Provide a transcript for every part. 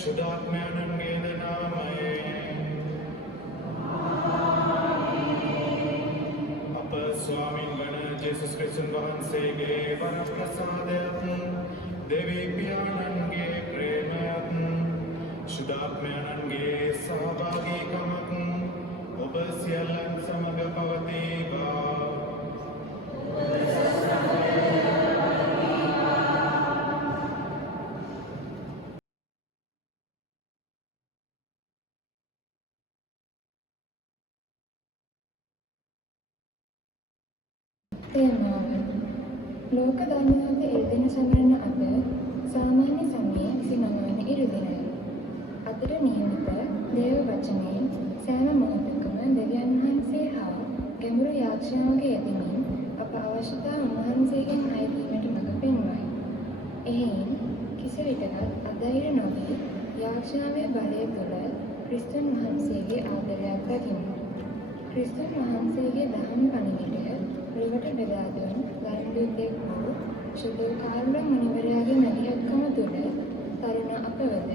शुद्धात्म्यानन्गे नामये අප ස්වාමින් වන ජේසුස් ක්‍රිස්තුන් වහන්සේගේ වරප්‍රසාදයත් දෙවී පියාණන්ගේ ප්‍රේමයත් शुद्धात्म्यानन्गे सहभागीकमත් ඔබ සියල්ලන් සමග පවතිවා. තේමාව ලෝක ධර්මයක ඉරිදින සමරන අද සාමාන්‍ය සමයේ සිනමවන ඉරිදිනය. අතර නියමිත දේව වචනයෙන් සෑම මොහොතකම දෙවියන් වහන්සේ හා ගැඹුරු යාඥාවක යෙදෙමින් අප අවශ්‍යතා උන්වහන්සේගෙන් අයදීමට මඟ පෙන්වයි. එහෙයින් කිසිවිටකත් අධෛර්ය නොවී යාඥාවේ බලය තුළ ක්‍රිස්තුන් වහන්සේගේ ආදරයක් දකිමු. ක්‍රිස්තුන් වහන්සේගේ දහම් පණිවිඩය රිවට බෙදා දුන් ධර්මදූතෙක් වූ ශුද්ධ කාර්ල මුනිවරයාගේ මැදිහත්කම තුළ තරුණ අපවද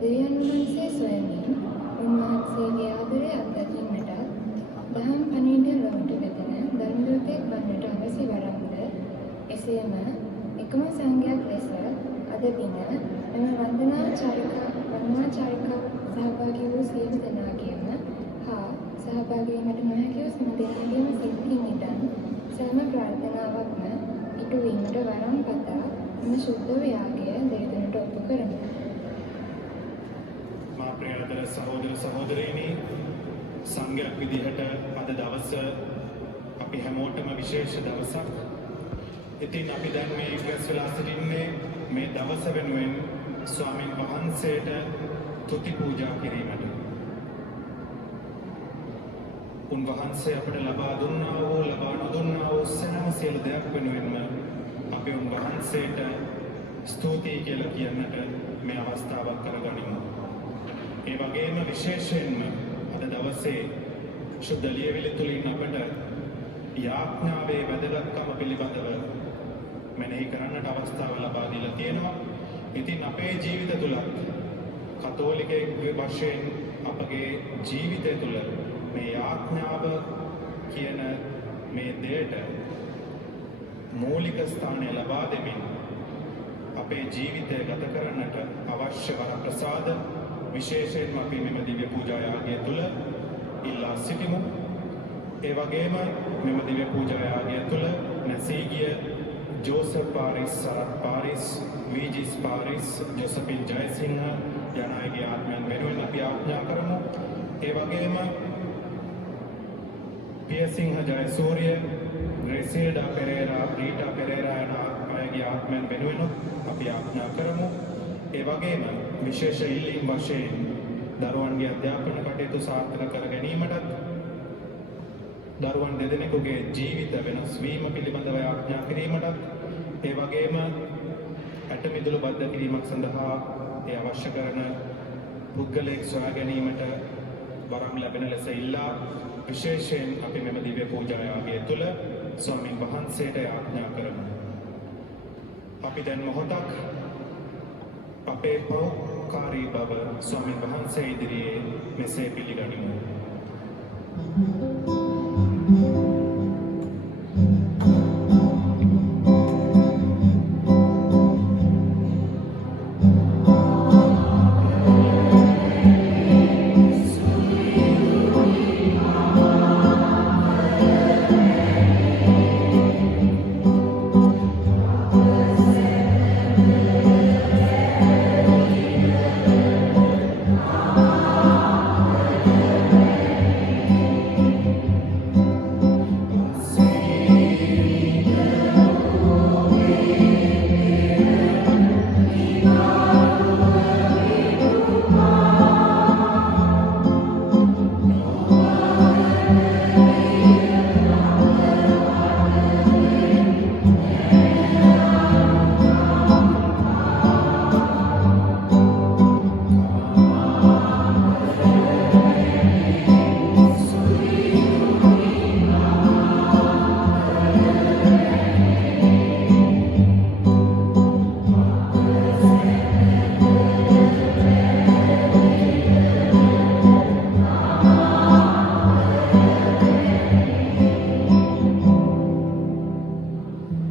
දෙවියන් වහන්සේ සොයමින් උන්වහන්සේගේ ආදරය අත්දැකීමට දහම් පණිවිඩය රිවට බෙදෙන ධර්මදූතෙක් වන්නට අවශ්‍ය වරම්ද එසේම එකම සංඝයක් ලෙස අද දින එම වන්දනා චාරිකා සහභාගී වූ සියලු දෙනාගේම හා සහභාගී වීමට නොහැකි වූ සෑම දෙනාගේම සිතින් ඉදන් සෑම ප්‍රාර්ථනාවක්ම ඉටු වීමට වරම් පතා එම ශුද්ධ යාගය දෙවිඳුනට ඔප්පු කරමු. මා ප්‍රියතර සහෝදර සහෝදරීනි, සංඝයක් විදිහට අද දවස අපි හැමෝටම විශේෂ දවසක්. ඉතින් අපි දැන් මේ එක්රැස් වෙලා සිටින්නේ මේ දවස වෙනුවෙන් ස්වාමීන් වහන්සේට තුති පූජා කිරීමට. උන්වහන්සේ අපට ලබා දුන්නා වූ ලබා නොදුන්නා වූ සෑම සියලු දෙයක් වෙනුවෙන්ම අපි උන්වහන්සේට ස්තුතියි කියලා කියන්නට මේ අවස්ථාවක් කරගනිමු. ඒ වගේම විශේෂයෙන්ම අද දවසේ ශුද්ධ ලියවිලි තුලින් අපට යාඥාවේ වැදගත්කම පිළිබඳව මෙනෙහි කරන්නට අවස්ථාව ලබා දීලා තියෙනවා. ඉතින් අපේ ජීවිත තුලත් කතෝලිකයෙක් වශයෙන් අපගේ ජීවිතය තුළ මේ යාඥාව කියන මේ දෙයට මූලික ස්ථානය ලබා දෙමින් අපේ ජීවිතය ගත කරන්නට අවශ්‍ය වරප්‍රසාද විශේෂයෙන්ම අපි මෙම දිව්‍ය පූජා යාගය තුළ ඉල්ලා සිටිමු. ඒ වගේම මෙම දිව්‍ය පූජා යාගය තුළ නැසී ගිය ජෝසප් පාරිස්, සරත් පාරිස්, වීජිස් පාරිස්, ජොසපින් ජයසිංහ යන අයගේ ආත්මයන් වෙනුවෙන් අපි ආඥා කරමු. ඒ වගේම පියසිංහ ජයසූරිය, ග්‍රේසිල්ඩා පෙරේරා, රීටා පෙරේරා යන අයගේ ආත්මයන් වෙනුවෙන් අපි ආඥා කරමු. ඒ වගේම විශේෂ ඉල්ලීම් වශයෙන් දරුවන්ගේ අධ්‍යාපන කටයුතු සාර්ථක කර ගැනීමටත් දරුවන් දෙදෙනෙකුගේ ජීවිත වෙනස් වීම පිළිබඳව ආඥා කිරීමටත් ඒ වගේම ඇටමිදුළු බද්ධ කිරීමක් සඳහා ඒ අවශ්‍ය කරන පුද්ගලයෙක් සොයා ගැනීමට වරම් ලැබෙන ලෙස ඉල්ලා විශේෂයෙන් අපි මෙම දිව්‍ය පූජා යාගය තුළ ස්වාමීන් වහන්සේට ආඥා කරමු. අපි දැන් මොහොතක් අපේ පෞකාරී බව ස්වාමීන් වහන්සේ ඉදිරියේ මෙසේ පිළිගනිමු.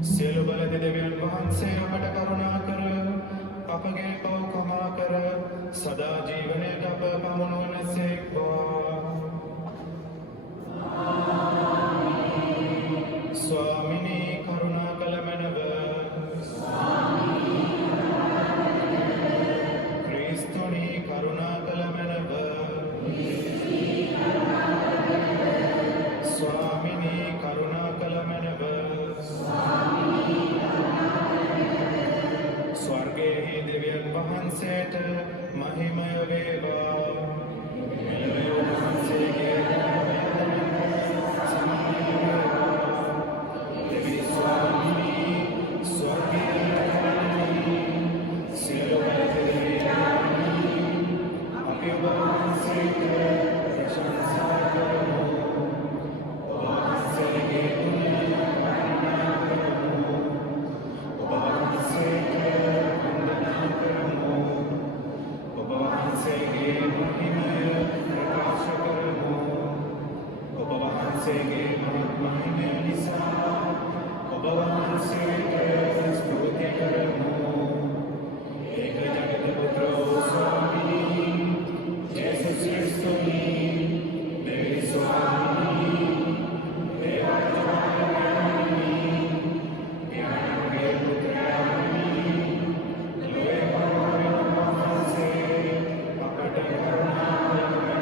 සියලු බලධි දෙවියන් වහන්සේ අපට කරුණා කර අපගේ පව් කමා කර සදා ජීවනයට අප පමුණුවනසේක්වා. ස්වාමිනී කරුණා කළ මැනව. ක්‍රිස්තුනී කරුණා කළ මැනව. ස්වාමිනී කරුණා කළ මැනව. ස්වර්ගයෙහි දෙවියන් වහන්සේට මහිමය වේවා. මෙලොව වහන්සේගේ දෙවි ස්වාමිනී ස්වර්ගයේ සියලු දෙවියන් අපි ඔබ වහන්සේට ප්‍රශංසා කරමු. ඔබ වහන්සේගේ ගුණ වර්ණනා කරමු. ඔබ වහන්සේට වන්දනා කරමු. ඔබ වහන්සේගේ මහිමය ප්‍රකාශ කරමු. ඔබ වහන්සේගේ මහිමය නිසා ඔබ වහන්සේට ස්තුති කරමු. ඒක ජගත පුත්‍රෝ ස්වාමිනී ජේසුස් ක්‍රිස්තුනී දෙවි ස්වාමිනී දේවාජානී ඥානගේ පුත්‍රයානී ලෝය පරම වහන්සේ අපට කරුණා කරනු.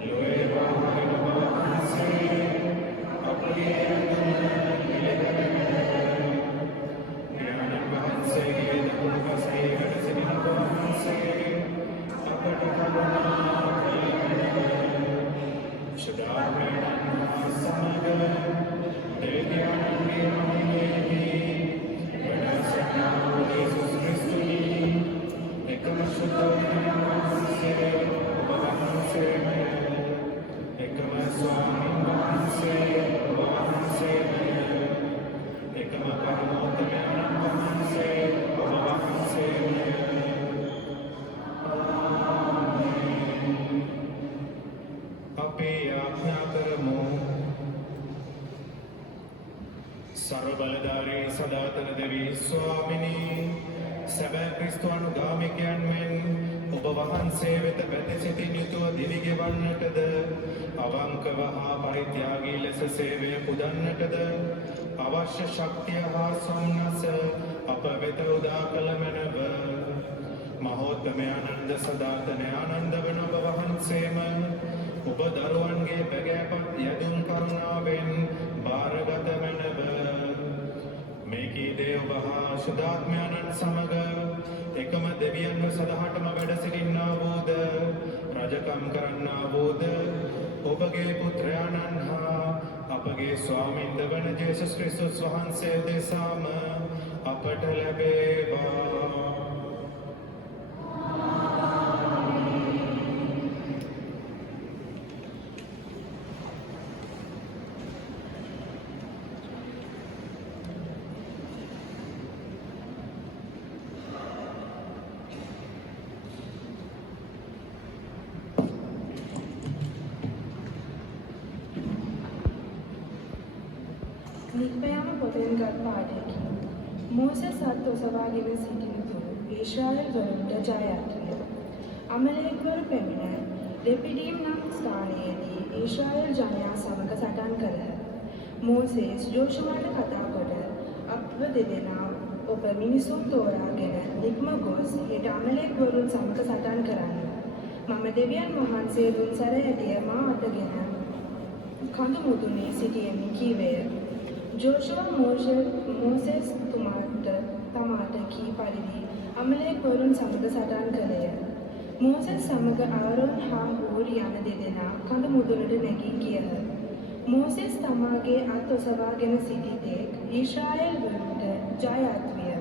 ලෝය පරම වහන්සේ අපගේ ඥාන වහන්සේගේ දකුණු පසේ වැඩ සිටින වහන්සේ අපට කරුණා කරනු. සදාමයන් සමග දෙවියන්ගේ මහිමයෙහි වැඩ සිටින යේසුස් ක්‍රිස්තුනී එකම සුද්ධ වහන්සේ ඔබ වහන්සේමය. එකම ස්වාමීන් වහන්සේ ඔබ වහන්සේමය. එකම පරමෝත්තමයන් වහන්සේ ඔබ වහන්සේමය. අපි යාඥා කරමු. සර්ව බලධාරී සදාතන දෙවි ස්වාමිනී සැබෑ ක්‍රිස්තු අනුගාමිකයන් මෙන් ඔබ වහන්සේ වෙත පැති සිටින් යුතුව දිවිගෙවන්නටද අවංකව හා පරිත්‍යාගී ලෙස සේවය පුදන්නටද අවශ්‍ය ශක්තිය හා සොම්නස අප වෙත උදා කළ මැනව. මහෝත්තම ආනන්ද සදාතන ආනන්ද වන ඔබ වහන්සේම ඔබ දරුවන්ගේ බැගෑපත් යදුම් කරුණාවෙන් භාරගත මැනව. මේකී දේ ඔබ හා ශුද්ධාත්මයන්න් සමග එකම දෙවියන්ව සදහටම වැඩ සිටින්නා වූද රජකම් කරන්නා වූද ඔබගේ පුත්‍රයාණන් හා අපගේ ස්වාමින්ද වන ජේසුස් ක්‍රිස්තුස් වහන්සේ දෙසාම අපට ලැබේවා. නික්මයාම පොතෙන් ගත් පාඩයකි. මෝසෙස් අත් ඔසවාගෙන සිටින තුරු ඊශ්‍රායෙල් වරුන්ට ජයත්විය. අමලෙක්වරු පැමිණ රෙපිඩීම් නම් ස්ථානයේදී ඊශ්‍රායෙල් ජනයා සමග සටන් කළහ. මෝසෙස් ජෝෂුවාට කතා කොට අපව දෙදෙනා ඔබ මිනිසුන් තෝරාගෙන නික්ම ගොස් හෙට අමලෙක්වරුන් සමග සටන් කරන්න. මම දෙවියන් වහන්සේ දුන් සැර ඇටිය මා අතගෙන කඳු මුදුනේ සිටියමින් කීවේය. ජෝෂුවා මෝසෙස් තමාට කී පරිදි අමලෙක්වරුන් සමග සටන් කළේය. මෝසෙස් සමග ආරෝන් හා හූර් යන දෙදෙනා කඳු මුදුනට නැගී ගියහ. මෝසෙස් තමාගේ අත් ඔසවාගෙන සිටිතෙක් ඊශ්‍රායෙල් වරුන්ට ජයත් විය.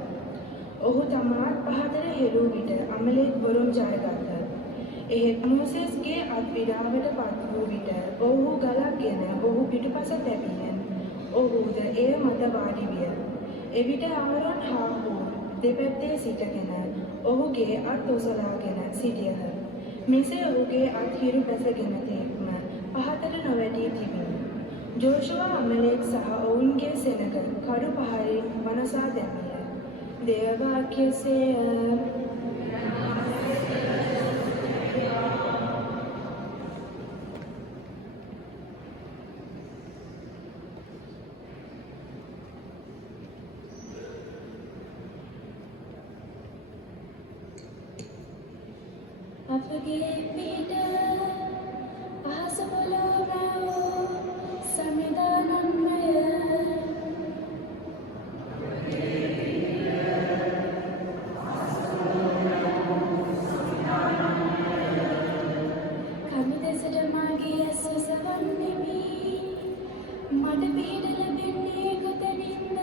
ඔහු තමාත් පහතට හෙළූ විට අමලෙක්වරුන් ජයගත්හ. එහෙත් මෝසෙස්ගේ අත් විඩාවට පත් වූ විට ඔහු ගලක්ගෙන ඔහු පිටුපස තැබීයෙන් ඔහුද එය මත වාඩි විය. එවිට ආරෝන් හා හූර් දෙපැත්තේ සිටගෙන ඔහුගේ අත් ඔසලාගෙන සිටියහ. මෙසේ ඔහුගේ අත් හිරු බැසගෙන තෙක්ම පහතට නොවැටී තිබිණි. ජෝෂුවා අමලෙක් සහ ඔවුන්ගේ සෙනග කඩු පහරින් වනසා දැමිය. දේව වාක්‍යසේය. අපගේ පිට පහස පොළොවරවෝ සමිදානම්මය කමි දෙසට මාගේ ඇස සවන්නෙමි මට පිහිට ලැබෙන්නේ කොතැනින්ද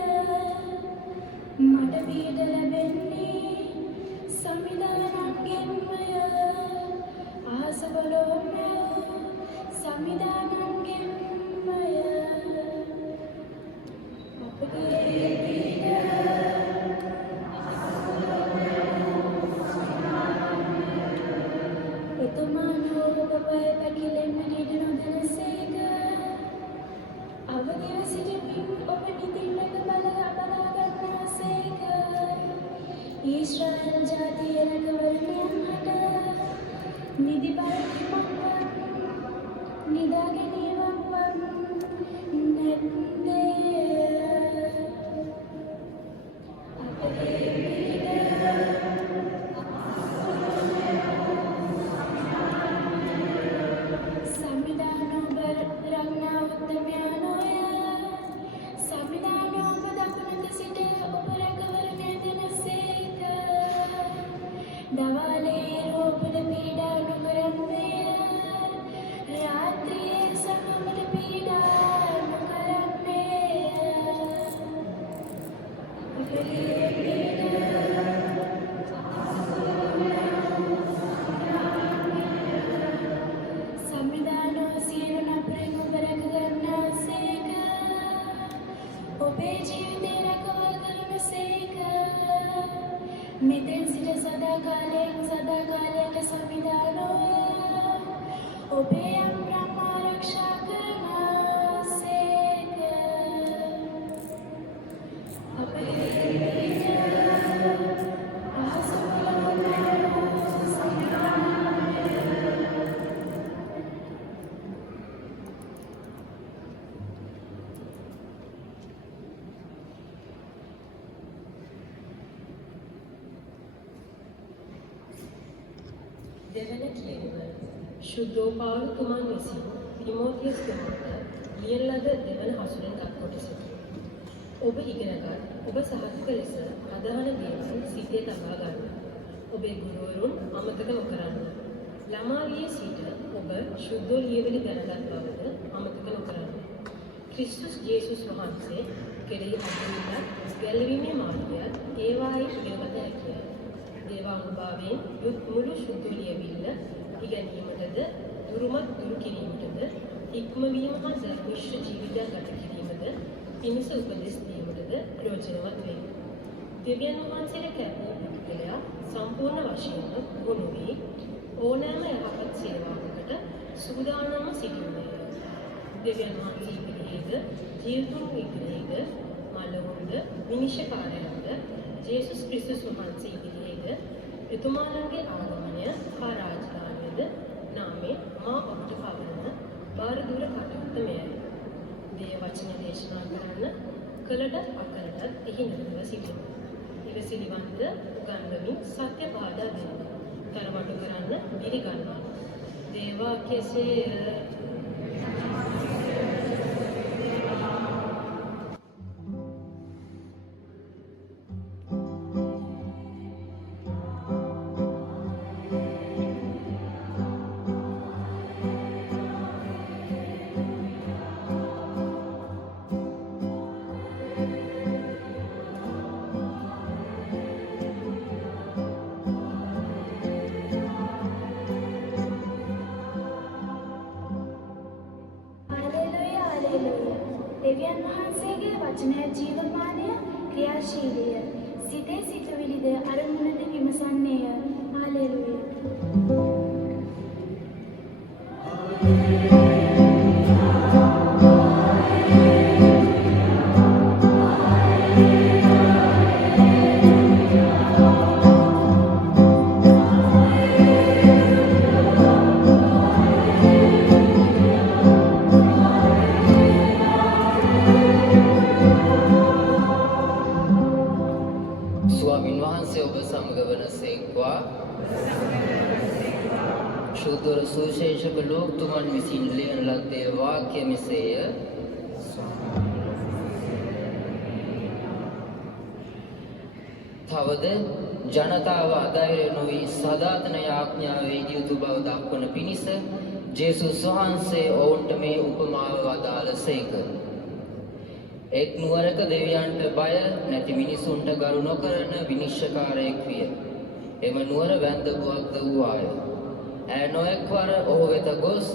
මට පිහිට ලැබෙන්නේ සමිදානම්ගෙන්මය අහස පොළොවරවෝ සමිදානම්ගෙන්මය අපගේ පිට එතුමා නෝපපය පැකිලෙන්න ඉඩ නොදෙනසේක අවදිව සිටිමින් ඔබ නිදින්නක බලා ගන්නාසේක ඊශ්‍රායල් ජාතිය රැකවරණයන්ට නිදි බලීමක්වත් නිදා ගැනීමක්වත් නැත්තේ අපගේ සමිදානෝබ රක්නාවත්තමයානෝය සමිදානෝබ දකුණත සිට ඔබ රැකවරණය දෙනසේක දවාලේ රෝපණ පීඩා නොකරන්නේය රාත්‍රියේ සමමට පීඩා නොකරන්නේය අපගේ සම්විධානෝ සියලු නපුරෙන් ඔබ රැකගන්නාසේක ඔබේ ජීවිතය රැකවල් කරනසේක මෙතෙන් සිට සදාකාලයෙන් සදාකාලයට සම්විධානෝය ඔබේ අම්රම් ආරක්ෂා කරනාසේක අපගේ අහස පොළොවරවෝ දෙවන කියනුව ශුද්ධෝපාවතුමන් විසින් තිමෝතියස් තුමාට ලියන ලද දෙවන හසුරෙන් ගත් කොටසකි. ඔබ ඉගෙනගත් ඔබ සහතික ලෙස අදහන දේවල් සිතේ තබා ගන්න. ඔබේ ගුරුවරුන් අමතක නොකරන්න. ළමාවියේ සිට ඔබ ශුද්ධෝ ලියවිලි දැනගත් බවද අමතක නොකරන්න. ක්‍රිස්තුස් ජේසුස් වහන්සේ කෙරෙහි අදහිල්ලත් ගැලවීමේ මාර්ගයත් ඒවායි ඉගෙනගත හැකිය. දේවානුභාවයෙන් යුත් මුළු ශුද්ධ ලියවිල්ල ඉගෙනීමටද දුරුමත් දුරු කිරීමටද ඉක්මවීම හා ධර්මිෂ්ඨ ජීවිතයක් ගත කිරීමද පිණිස උපදෙස් දීමටද ප්‍රයෝජනවත් වේ. දෙවියන් වහන්සේට කැපවූ පුද්ගලයා සම්පූර්ණ වශයෙන්ම ගුණ වී ඕනෑම යහපත් සේවාවකට සූදානම්ව සිටින්නේය. දෙවියන් වහන්සේ පිළිහෙද ජීවිතුන් විග්‍රහයද මළවුන්ද විනිශ්චයකාරයන්ද ජේසුස් ක්‍රිස්තුස් වහන්සේ පිළිහෙද එතුමාණන්ගේ ආගමනය හා රාජධානියද නාමේ මා ඔබට පවරන බාර දුර කටයුත්ත මෙයයි. දේව වචන දේශනා කරන්න කළට අකළටත් එහි නිරතව සිටින්න. ඉවසිලිවන්ත උගන්වමින් සත්‍ය පාදා දෙන්න. තරමටු කරන්න පිළිගන්නවා. දේවා කෙසේ දෙවියන් වහන්සේගේ වචනය ජීවමානය ක්‍රියාශීලීය. සිතේ සිතුවිලිද අරමුණද විමසන්නේය. හාලෙලූයා. Hallelujah. වසේක්වා ශුද්ධ සුවිශේෂක ලෝකතුමන් විසින් ලියන ලද්දේ වාක්‍ය මෙසේය. තවද ජනතාව අධෛර්ය නොවි සදාතන යාඥාවේ යුතු බව දක්වන පිණිස ජේසුස් වහන්සේ ඔවුන්ට මේ උපමාව වදාළසේක. එක් නුවරක දෙවියන්ට බය නැති මිනිසුන්ට ගරු නොකරන විනිශ්චයකාරයෙක් විය. එම නුවර වැන්දඹුවක්ද වූවාය. ඈ නොඑක්වර ඔහු වෙත ගොස්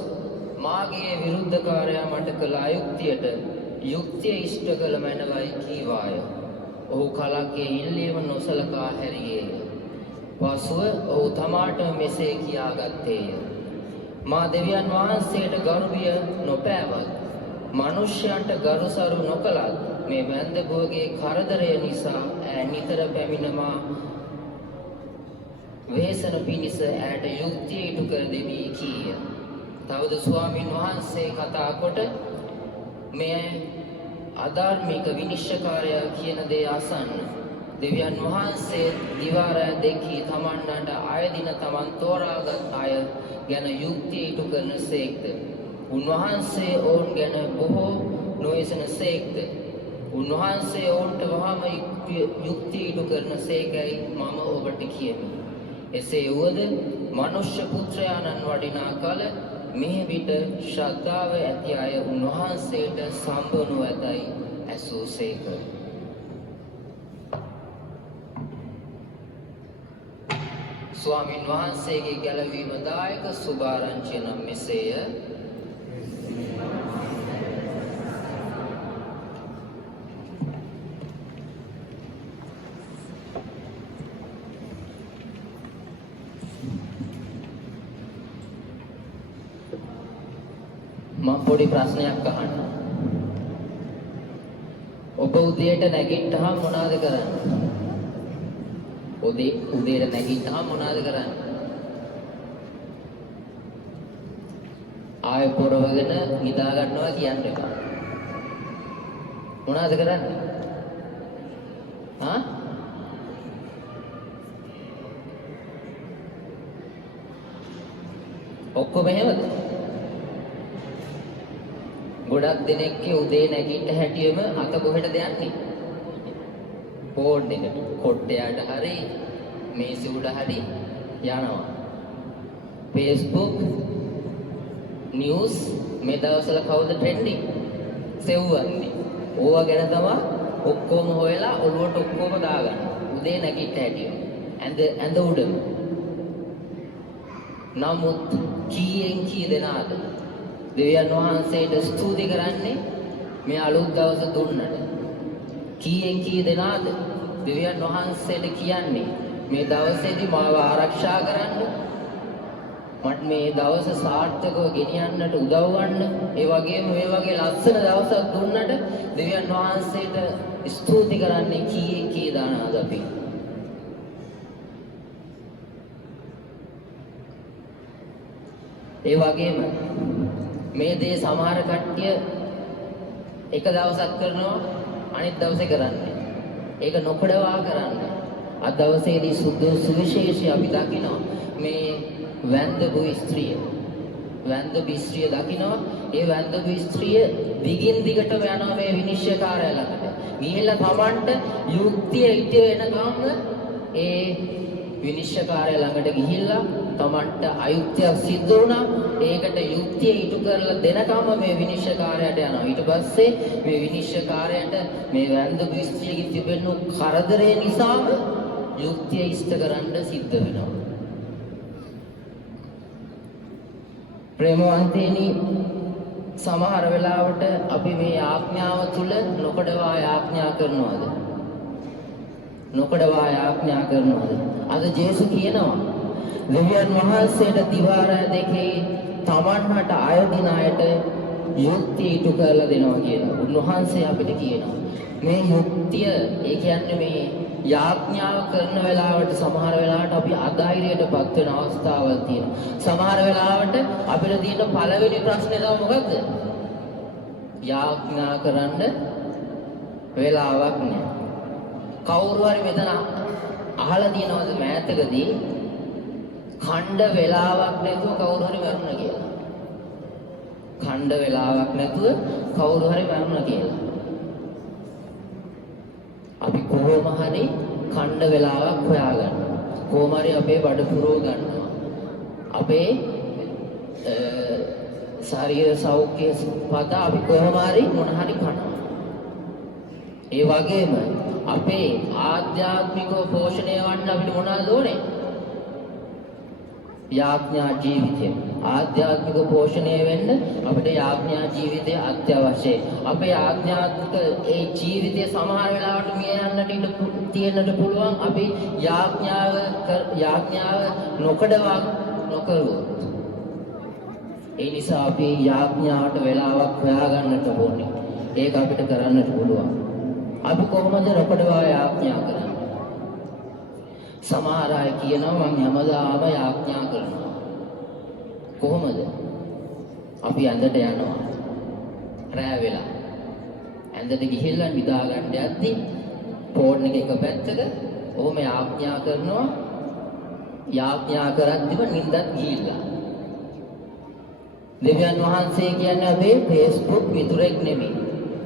මාගේ විරුද්ධකාරයා මට කළ අයුක්තියට යුක්තිය ඉෂ්ට කළ මැනවයි කීවාය. ඔහු කලක්ගේ ඉල්ලීම නොසලකා හැරියේය. පසුව ඔහු තමාට මෙසේ කියාගත්තේය. මා දෙවියන් වහන්සේට ගරුවිය නොපෑවත් මනුෂ්‍යයන්ට ගරුසරු නොකළත් මේ වැන්දඹුවගේ කරදරය නිසා ඈ නිතර පැමිණ මා වෙහෙසන පිණිස ඈට යුක්තිය ඉටු කර දෙමි කීය. තවද ස්වාමින් වහන්සේ කතා කොට මේ අධාර්මික විනිශ්චයකාරයා කියන දේ අසන්න. දෙවියන් වහන්සේ දිවාරය දෙකී තමන්ට අයදින තමන් තෝරාගත් අය ගැන යුක්තිය ඉටු කරන සේක්ද. උන්වහන්සේ ඔවුන් ගැන බොහෝ නොයසන සේක්ද. උන්වහන්සේ ඔවුන්ට වහාම යුක්තිය ඉටු කරන සේකයි මම ඔබට කියමි. එසේ වුවද මනුෂ්‍ය පුත්‍රයාණන් වඩිනා කල මේ විට ශ්‍රද්ධාව ඇති අය උන්වහන්සේට සම්බන්ධ ඇතයි ඇසූසේක. ස්වාමින් වහන්සේගේ ගැලවීම දායක සුභාරංචිය නම් මෙසේය. මම පොඩි ප්‍රශ්නයක් අහන්න. ඔබ උදේට නැගිට්ටහම මොනවද කරන්නේ? උදේට නැගිට්ටහම මොනවද කරන්නේ? ආයෙ පොරවගෙන නිදා ගන්නවා කියන්න එපා. මොනවද කරන්නේ? හා? ඔක්කොම එහෙමද? ගොඩක් දෙනෙක්ගේ උදේ නැගිට හැටියෙම අත කොහෙටද යන්නේ? ෆෝන් එකට, කොට්ටයට හරි මේසෙ උඩ හරි යනවා. Facebook, news මේ දවස්වල කවුද ට්‍රෙන්ඩින්? සෙව්වන්නේ. ඕවා ගැන තමයි ඔක්කොම හොයලා ඔළුවට ඔක්කොම දාගන්න. උදේ නැගිට හැටියෙම. ඇඳ උඩ. නමුත් කීයෙන් කී දෙනාද දෙවියන් වහන්සේට ස්තුති කරන්නේ මේ අලුත් දවස දුන්නට? කීයෙන් කී දෙනාද දෙවියන් වහන්සේට කියන්නේ මේ දවසේදී මාව ආරක්ෂා කරන්න, මට මේ දවස සාර්ථකව ගෙනියන්නට උදව් ගන්න, ඒ වගේම මේ වගේ ලස්සන දවසක් දුන්නට දෙවියන් වහන්සේට ස්තුති කරන්නේ කීයෙන් කී දානවද අපි? ඒ වගේම මේ දේ සමහර කට්ටිය එක දවසක් කරනවා අනිත් දවසේ කරන්නේ. ඒක නොකඩවා කරන්නේ. අද දවසේදී සුවිශේෂී අපි දකිනවා මේ වැන්දඹු ස්ත්‍රිය. වැන්දඹු ස්ත්‍රිය දකිනවා. ඒ වැන්දඹු ස්ත්‍රිය දිගින් දිගටම යනවා මේ විනිශ්චයකාරයා ළඟට. ගිහිල්ලා Tamanට යුක්තිය ඉති වෙනකම් ඒ විනිශ්චයකාරයා ළඟට ගිහිල්ලා Tamanට අයුක්තියක් සිද්ධ වුණා. ඒකට යුක්තිය ඉටු කරලා දෙනකම් මේ විනිශ්චයකාරයාට යනවා. ඊට පස්සේ මේ විනිශ්චයකාරයාට මේ වැන්දඹු ස්ත්‍රියගේ තිබෙන කරදරේ නිසාම යුක්තිය ඉෂ්ට කරන්න සිද්ධ වෙනවා. ප්‍රේමවන්තේනි, සමහර වෙලාවට අපි මේ ආඥාව තුල නොකඩවා ආඥා කරනවාද? නොකඩවා ආඥා කරනවාද? අද ජේසු කියනවා දෙවියන් වහන්සේට දිවාරය දෙකේ තමන්ට අයදින අයට යුක්තිය ඉටු කරලා දෙනවා කියලා. උන්වහන්සේ අපිට කියනවා මේ යුක්තිය, ඒ කියන්නේ මේ යාඥාව කරන වෙලාවට සමහර වෙලාවට අපි අධෛර්යයටපත් වෙන අවස්ථාවල් තියෙනවා. සමහර වෙලාවට අපිට තියෙන පළවෙනි ප්‍රශ්නේ තමයි මොකද්ද? යාඥා කරන්න වෙලාවක් නැහැ. කවුරු හරි මෙතන අහලා තියෙනවද මෑතකදී ඛණ්ඩ වෙලාවක් නැතුව කවුරු හරි මරුණා කියලා? ඛණ්ඩ වෙලාවක් නැතුව කවුරු හරි මරුණා කියලා. අපි කොහොම හරි ඛණ්ඩ වෙලාවක් හොයාගන්නවා. කොහොම හරි අපේ බඩ පුරව ගන්නවා. අපේ ශරීර සෞඛ්‍ය පද අපි කොහොම හරි මොන හරි කරනවා. ඒ වගේම අපේ ආධ්‍යාත්මික පෝෂණය වන්න අපිට මොනවද ඕනේ? යාඥා ජීවිතය. ආධ්‍යාත්මික පෝෂණය වෙන්න අපිට යාඥා ජීවිතය අත්‍යවශ්‍යයි. අපේ ආධ්‍යාත්මික ඒ ජීවිතය සමහර වෙලාවට මිය යන්නට තියෙන්නට පුළුවන් අපි යාඥාව නොකඩවා නොකරුවොත්. ඒ නිසා අපි යාඥාවට වෙලාවක් හොයාගන්නට ඕනේ. ඒක අපිට කරන්නට පුළුවන්. අපි කොහොමද රොකඩවා යාඥා කරන්නේ? සමහර අය කියනවා මම හැමදාම යාඥා කරනවා. කොහොමද? අපි ඇඳට යනවා. රෑ වෙලා. ඇඳට ගිහිල්ලා නිදා ගන්න යද්දි ෆෝන් එක පැත්තක ඔහොම යාඥා කරනවා. යාඥා කරද්දිම නිින්දත් ගිහිල්ලා. දෙවියන් වහන්සේ කියන්නේ අපේ Facebook මිතුරෙක් නෙමෙයි.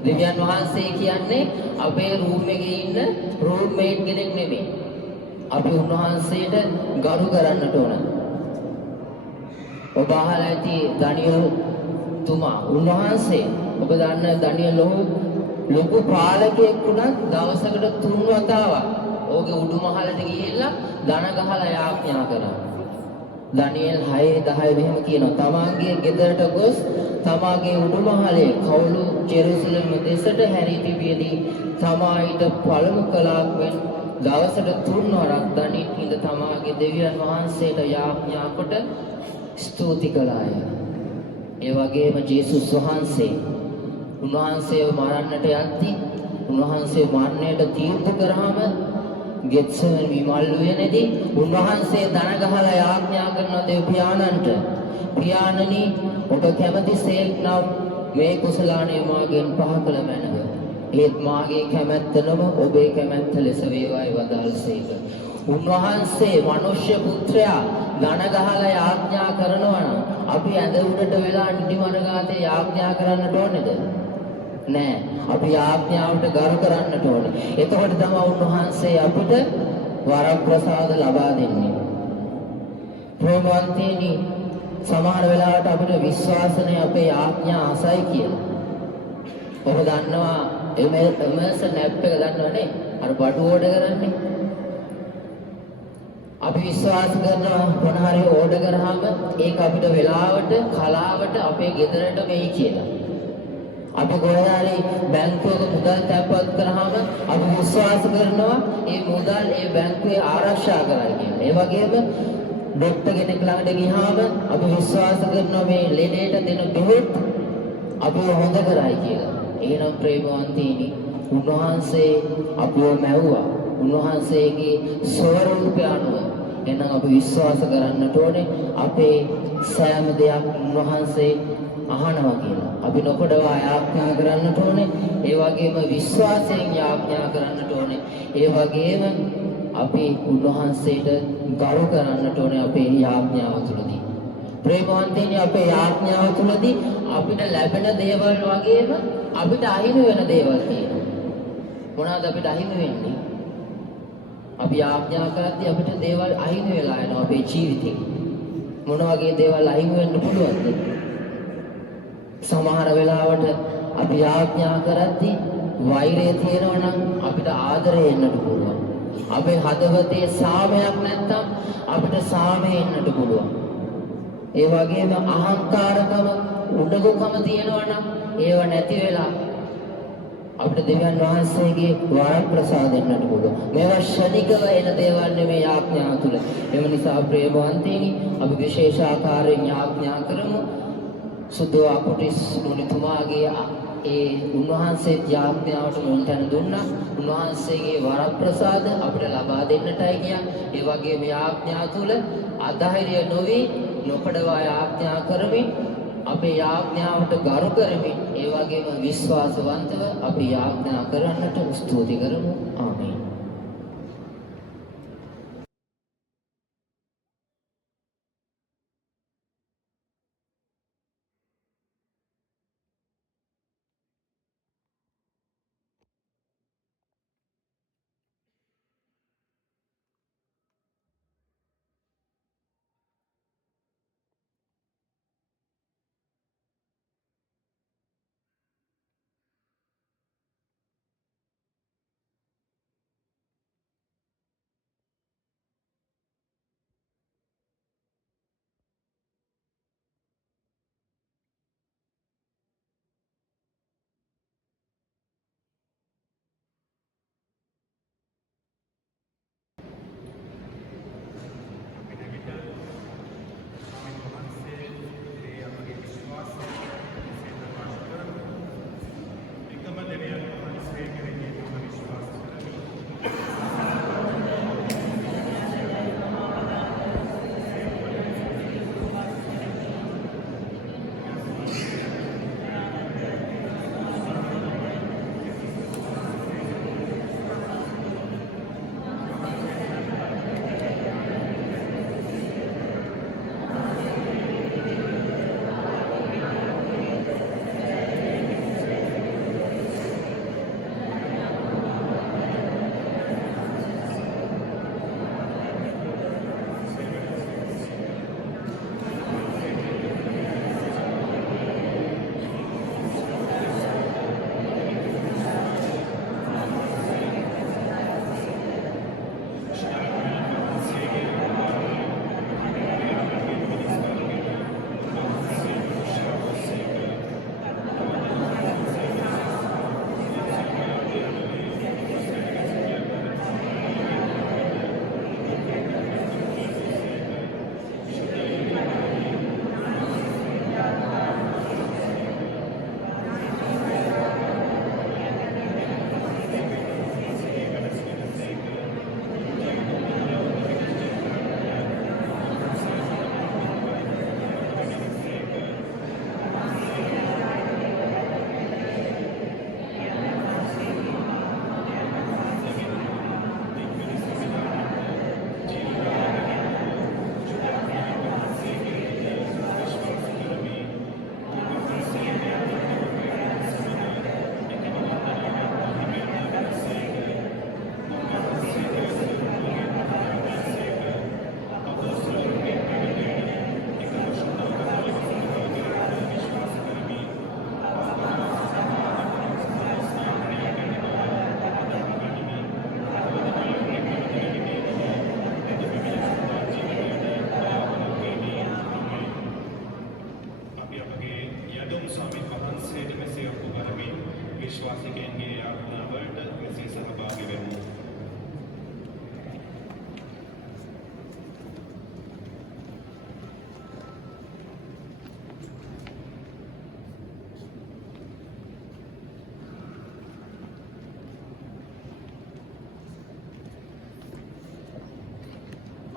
දෙවියන් වහන්සේ කියන්නේ අපේ රූම් එකේ ඉන්න රූම්මේට් කෙනෙක් නෙමෙයි. අපි උන්වහන්සේට ගරු කරන්නට ඕන. ඔබ අහලා ඇති දනියල් තුමා උන්වහන්සේ ඔබ දන්න දනියල් ලොකු පාලකයෙක් වුණත් දවසකට 3 වතාවක් ඕගේ උඩුමහලට ගිහිල්ලා දන ගහලා යාඥා කරා. දනියල් 6:10 මෙහෙම කියනවා. තමාගේ ගෙදරට ගොස් තමාගේ උඩුමහලේ කවුළු ජෙරුසලම දෙසට හැරී තිබියදී තමා ඊට පළමු කලාක් වෙන දවසට 3 වරක් දණින් හිඳ තමාගේ දෙවියන් වහන්සේට යාඥා කොට ස්තුති කළාය. ඒ වගේම ජේසුස් වහන්සේ උන්වහන්සේව මරන්නට යද්දී උන්වහන්සේ මරණයට තීන්දුව කරාම ගෙත්සෙමනි මල් උයනේදී උන්වහන්සේ දන ගහලා යාඥා කරන දෙව් පියාණන්ට පියාණනි ඔබ කැමතිසේක් නම් මේ කුසලාණය මාගෙන් පහ කළ මැනව. ඒත් මාගේ කැමැත්ත නොව ඔබේ කැමැත්ත ලෙස වේවායි වදාළසේක. උන්වහන්සේ මනුෂ්‍ය පුත්‍රයා දන ගහලා යාඥා කරනවා නම් අපි ඇඳ උඩට වෙලා නිදිමරගාතේ යාඥා කරන්නට ඕනේද? නෑ. අපි යාඥාවට ගරු කරන්නට ඕනේ. එතකොට තමයි උන්වහන්සේ අපිට වරප්‍රසාද ලබා දෙන්නේ. ප්‍රේමවන්තයනි, සමහර වෙලාවට අපිට විශ්වාසනේ අපේ යාඥා අසයි කියලා. ඔබ දන්නවා එමර්සන් ඇප් එක දන්නවනේ? අර බඩු ඕඩර් කරන්නේ. අපි විශ්වාස කරනවා මොන හරි ඕඩර් කරාම ඒක අපිට වෙලාවට කලාවට අපේ ගෙදරට වෙයි කියලා. අපි කොහේ හරි බැංකුවක මුදල් තැන්පත් කරාම අපි විශ්වාස කරනවා ඒ මුදල් ඒ බැංකුවේ ආරක්ෂා කරයි කියලා. ඒ වගේම ડોක්ටර් කෙනෙක් ළඟට ගියාම අපි විශ්වාස කරනවා මේ ලෙඩේට දෙන බෙහෙත් අපි හොඳ කරයි කියලා. එහෙනම් ප්‍රේමවන්තීනි, උන්වහන්සේ අපිව මැව්වා. උන්වහන්සේගේ ස්වරූපය අනුව එහෙනම් අපි විශ්වාස කරන්නට ඕනේ අපේ සෑම දෙයක් උන්වහන්සේ අහනවා කියලා. අපි නොකොඩවා යාඥා කරන්නට ඕනේ. ඒ වගේම විශ්වාසයෙන් යාඥා කරන්නට ඕනේ. ඒ වගේම අපි උන්වහන්සේට ගරු කරන්නට ඕනේ අපේ යාඥාව තුළදී. ප්‍රේමවන්තයනි, අපේ යාඥාව තුළදී අපිට ලැබෙන දේවල් වගේම අපිට අහිමි වෙන දේවල් තියෙනවා. මොනවාද අපිට අහිමි වෙන්නේ? අපි යාඥා කරද්දී අපිට දේවල් අහිමි වෙලා යනවා අපේ ජීවිතේ. මොන වගේ දේවල් අහිමි වෙන්න පුළුවන්ද? සමහර වෙලාවට අපි යාඥා කරද්දී වෛරය තියෙනවා නම් අපිට ආදරය එන්නට පුළුවන්. අපේ හදවතේ සාමයක් නැත්නම් අපිට සාමය එන්නට පුළුවන්. ඒ වගේම අහංකාරකම උඩඟුකම තියෙනවා නම් ඒව නැති වෙලා අපිට දෙවියන් වහන්සේගේ වරප්‍රසාද දෙන්නට පුළුවන්. මේවා ශනිකව එන දේවල් නෙමෙයි යාඥා තුළ. එම නිසා ප්‍රේමවන්තයනි, අපි විශේෂ ආකාරයෙන් යාඥා කරමු. සුද්ධ අපොටිස් මුනිතුමාගේ ඒ උන්වහන්සේ යාඥාවට මුල් තැන දුන්නා. උන්වහන්සේගේ වරප්‍රසාද අපිට ලබා දෙන්නටයි කියන්නේ. ඒ වගේම යාඥා තුළ අධෛර්ය නොවි නොකඩවා යාඥා කරමින් අපේ යාඥාවට ගරු කරමින් ඒ වගේම විශ්වාසවන්තව අපි යාඥා කරන්නට ස්තුති කරමු. ආමේන්.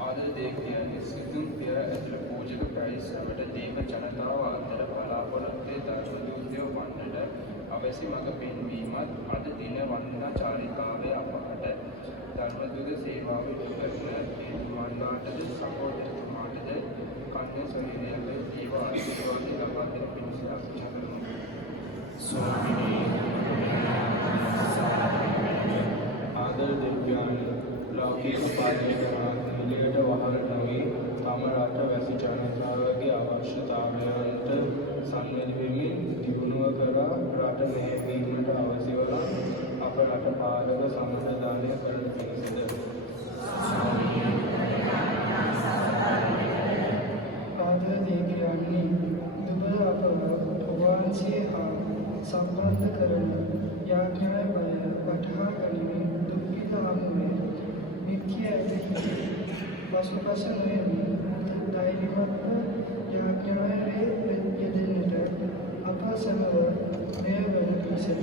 ආදර දේ කියන්නේ සිතුම් පෙර ඇතුළු පූජක ප්‍රයිස්වට දේව ජනතාව අතර බලාපොරොත්තු දර්ශනදූතයෝ වන්නට අවශ්‍ය මඟ පෙන්වීමත් අද දින වන්දනා චාරිකාවේ අපහට ධර්මදූත සේවාව ඉටු කරන වන්දාටද සහෝදරතුමාටද කන්‍ය සොයුරියද ජීව ආශිර්වාද ලබා දෙන පිණිස අර්පණය කරමු. ආදර දෙවියන් ලෞකික පාලනයට වහල නොවී තම රට වැසි ජනතාවගේ අවශ්‍යතාවයන්ට සංවේදී වෙමින් දියුණුව කරා රට මෙහෙයවීමට අවශ්‍ය වන අප රට පාලක සංවිධානය කරන පිණිසද ආදර දෙවියන්නි දුබල අප වහන්සේ හා සම්බන්ධ කරන යාඥාය බය වටහා ගනිමින් දුක්ඛිත හමුවේ මිත්‍ය ඇතෙහි පසුපස නොයමි ධෛර්යවත් යාඥායේ යෙදෙන්නට අප සමව මෙය වන පිසත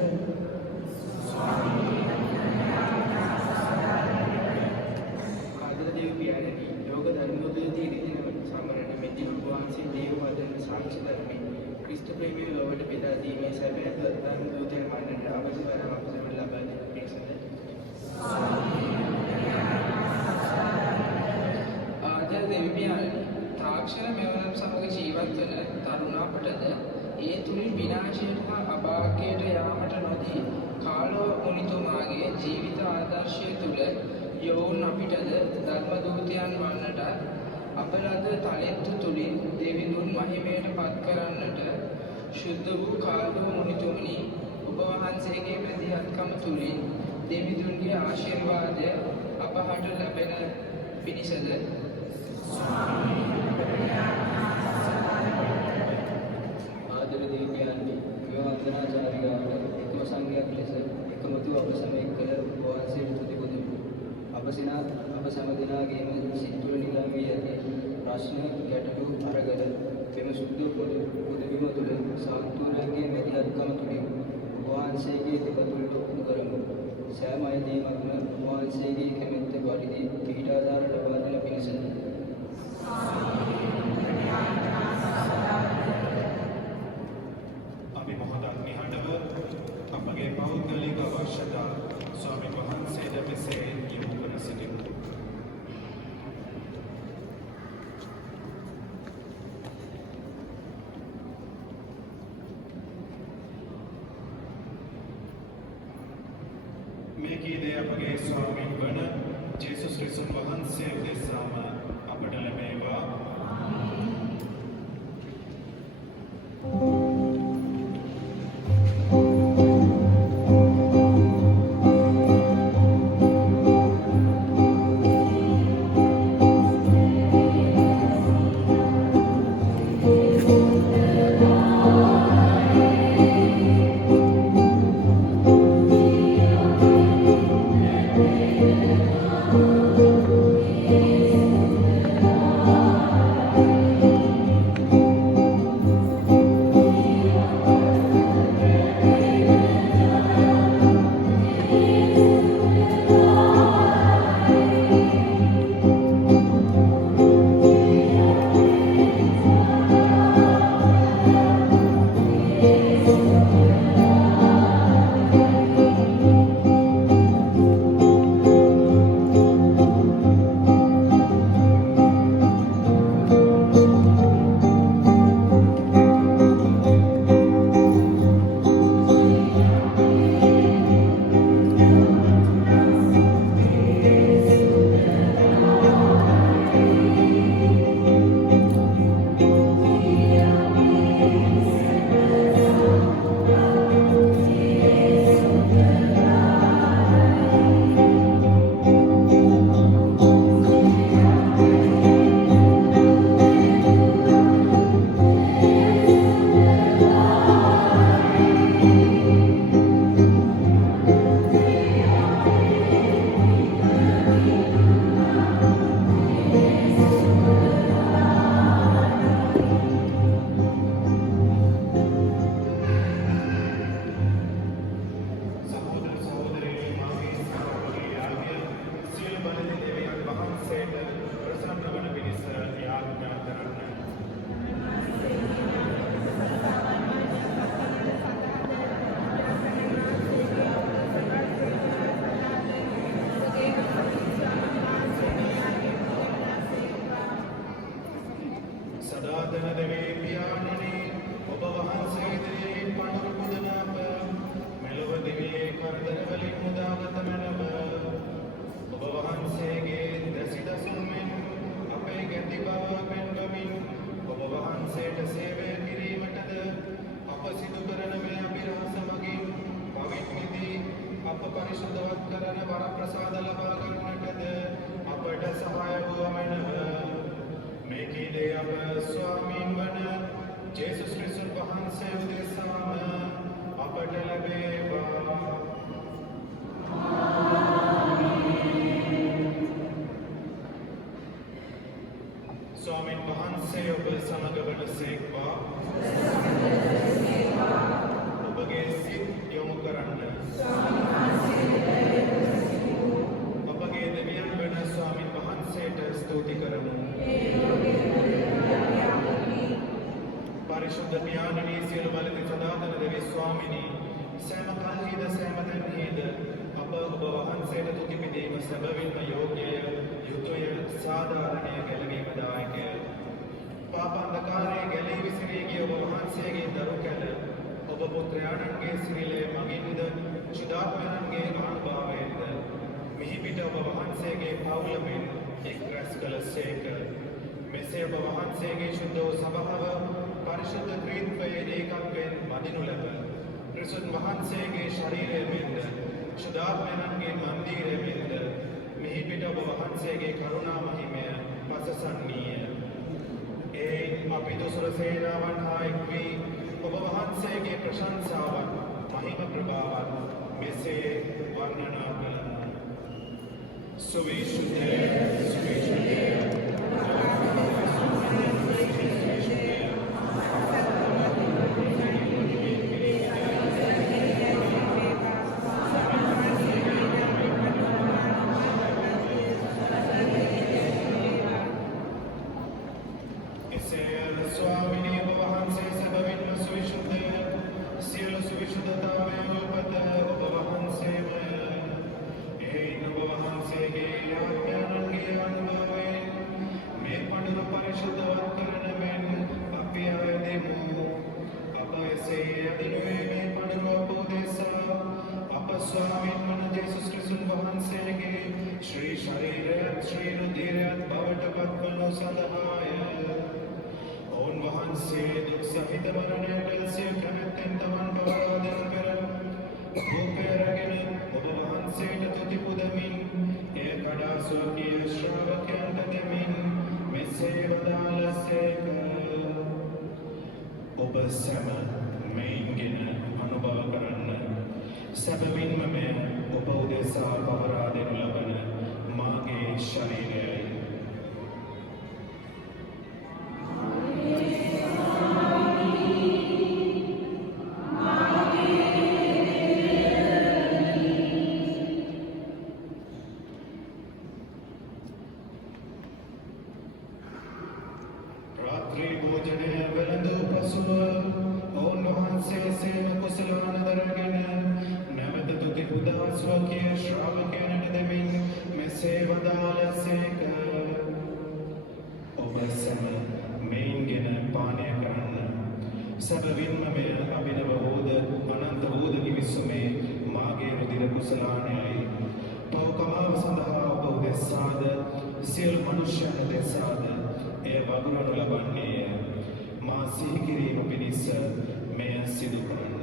ආදර දේව පියාණනි යෝග ධර්මෝදයේදී දිනවන සමරණ මෙදී ඔබ වහන්සේ දේව වදන සාක්ෂි ධර්මයේ ක්‍රිස්තු ප්‍රේමී ලොවට බෙදා දීමේ සැබෑ ධර්ම දූතයන් වන්නට අවශ්‍ය වන අපසම ලබා දෙන පිණිසද ආදර දේව පියාණනි තාක්ෂණ මෙවනම් සමග ජීවත් වන තරුණ අපටද ඒ තුලින් විනාශයට හා අභාග්‍යයට යාමට නොදී කාලෝ මුනිතුමාගේ ජීවිත ආදර්ශය තුල යෝන් අපිටද ධර්ම දූතයන් වන්නට අපලද තලෙත්තු තුලින් දෙවිඳුන් මහිමයට පත් කරන්නට ශුද්ධ වූ කාලෝ මුනිතුමනි ඔබ වහන්සේගේ මැදිහත්කම තුලින් දෙවිඳුන්ගේ ආශිර්වාදය අපහට ලැබෙන පිණිසද ආදර දෙවියන්නි මෙම වන්දනා චාරිකාවට එකම සංඝයක් ලෙස එකමුතු අප සමෙක් කළ වහන්සේට තුති පුදමු. අප සෑම දෙනාගේම සිත් තුළ නිදා වී ඇති ප්‍රශ්න ගැටලු අරගල මෙම සුද්ධ පුදබිම තුළ සාන්තුරයන්ගේ මැදිහත්කම තුළින් වහන්සේගේ දෙපතුලට ඔප්පු කරමු. සෑම අයදීමක්ම වහන්සේගේ කැමැත්ත පරිදි පිහිටාදාර ලබා දෙන පිණිස අපි මොහොතක් නිහඬව අපගේ පෞද්ගලික අවශ්‍යතා ස්වාමීන් වහන්සේට මෙසේ යොමු කර සිටිමු. මේ කීදේ අපගේ ස්වාමීන් වන ජේසුස් ක්‍රිස්තුස් වහන්සේ උදෙසාම අපට ලැබේවා. පමණව මේ කීදේ අප ස්වාමීන් වන ජේසුස් ක්‍රිස්තුස් වහන්සේ උදෙසාම අපට ලැබේවා. ස්වාමීන් වහන්සේ ඔබ සමග වනසේක්වා. ඔබගේ සිත් යොමු කරන්න. ඔබගේ දෙවියන් වන ස්වාමීන් වහන්සේට ස්තුති කරමු. परिशुद्ध पियाननी सियल बलित सदातन देवी स्वामिनी सैम कालीद सैम धन्यद अब वහන්සේට තුති පිදීම සැබවින්ම යෝග්‍යය යුතුය සාධාරණය ගැලවීම දායකය. පාපාන්ධකාරයේ ගැලී විසිරී ගිය ඔබ වහන්සේගේ දරු කැල ඔබ පුත්‍රයාණන්ගේ සිරිලේ මගින්ද චුදාත්මයන්ගේ අනුභවයෙන්ද මිහි පිට ඔබ වහන්සේගේ පවුලමින් එක් රැස් කළසේක. මෙසේ ඔබ වහන්සේගේ ශුද්ධ වූ සභාව परिशुद्ध ත්‍රිත්වයේ ඒකත්වයෙන් මදිනු ලැබ ක්‍රිස්තුස් වහන්සේගේ ශරීරය මෙන්ද ශුද්ධාත්මයන්ගේ මන්දිරය මෙන්ද මිහි පිට ඔබ වහන්සේගේ කරුණා මහිමය පසසන්නීය. ඒ අපි දුසර සේනාවන් හා එක් වී ඔබ වහන්සේගේ ප්‍රශංසාවත් මහිම ප්‍රභාවත් මෙසේ වර්ණනා කළා. සුවිශුද්ධ සුවිශුද්ධ ඔබ සැම මෙයින්ගෙන අනුභව කරන්න. සැබවින්ම මෙය ඔබ උදෙසා පවරා දෙනු ලබන මාගේ ශරීරයයි. සැබවින්ම මෙය අභිනව වූද අනන්ත වූද කිවිසුමේ මාගේ රුධිර කුසලානයයි. පවකමාව සඳහා ඔබ උදෙසාද සියලු මනුෂ්‍යයන් උදෙසාද එය වගුරනු ලබන්නේය. මා සිහි කිරීම පිණිස මෙය සිදු කරන්න.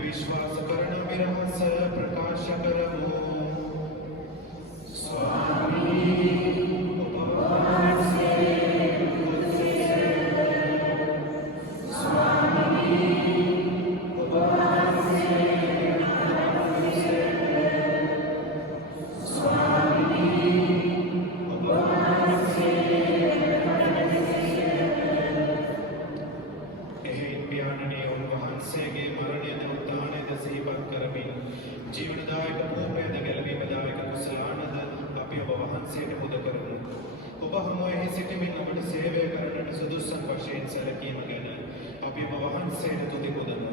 विश्वास करण विरहस प्रकाश करमो. स्वामी उपवासे स्वामी उपवासे स्वामी उपवासे पियानने उन्वහන්සේගේ මරණයද උත්ථානයද සිහිපත් කරමින් ජීවනදායක භූමයද ගැලවීමදායක කුසලානද අපි ඔබ වහන්සේට පුද කරමු. ඔබ හමුවෙහි සිටමින් ඔබට සේවය කරන්නට සුදුසුන් වශයෙන් සැලකීම ගැන අපි ඔබ වහන්සේට තුති පුදමු.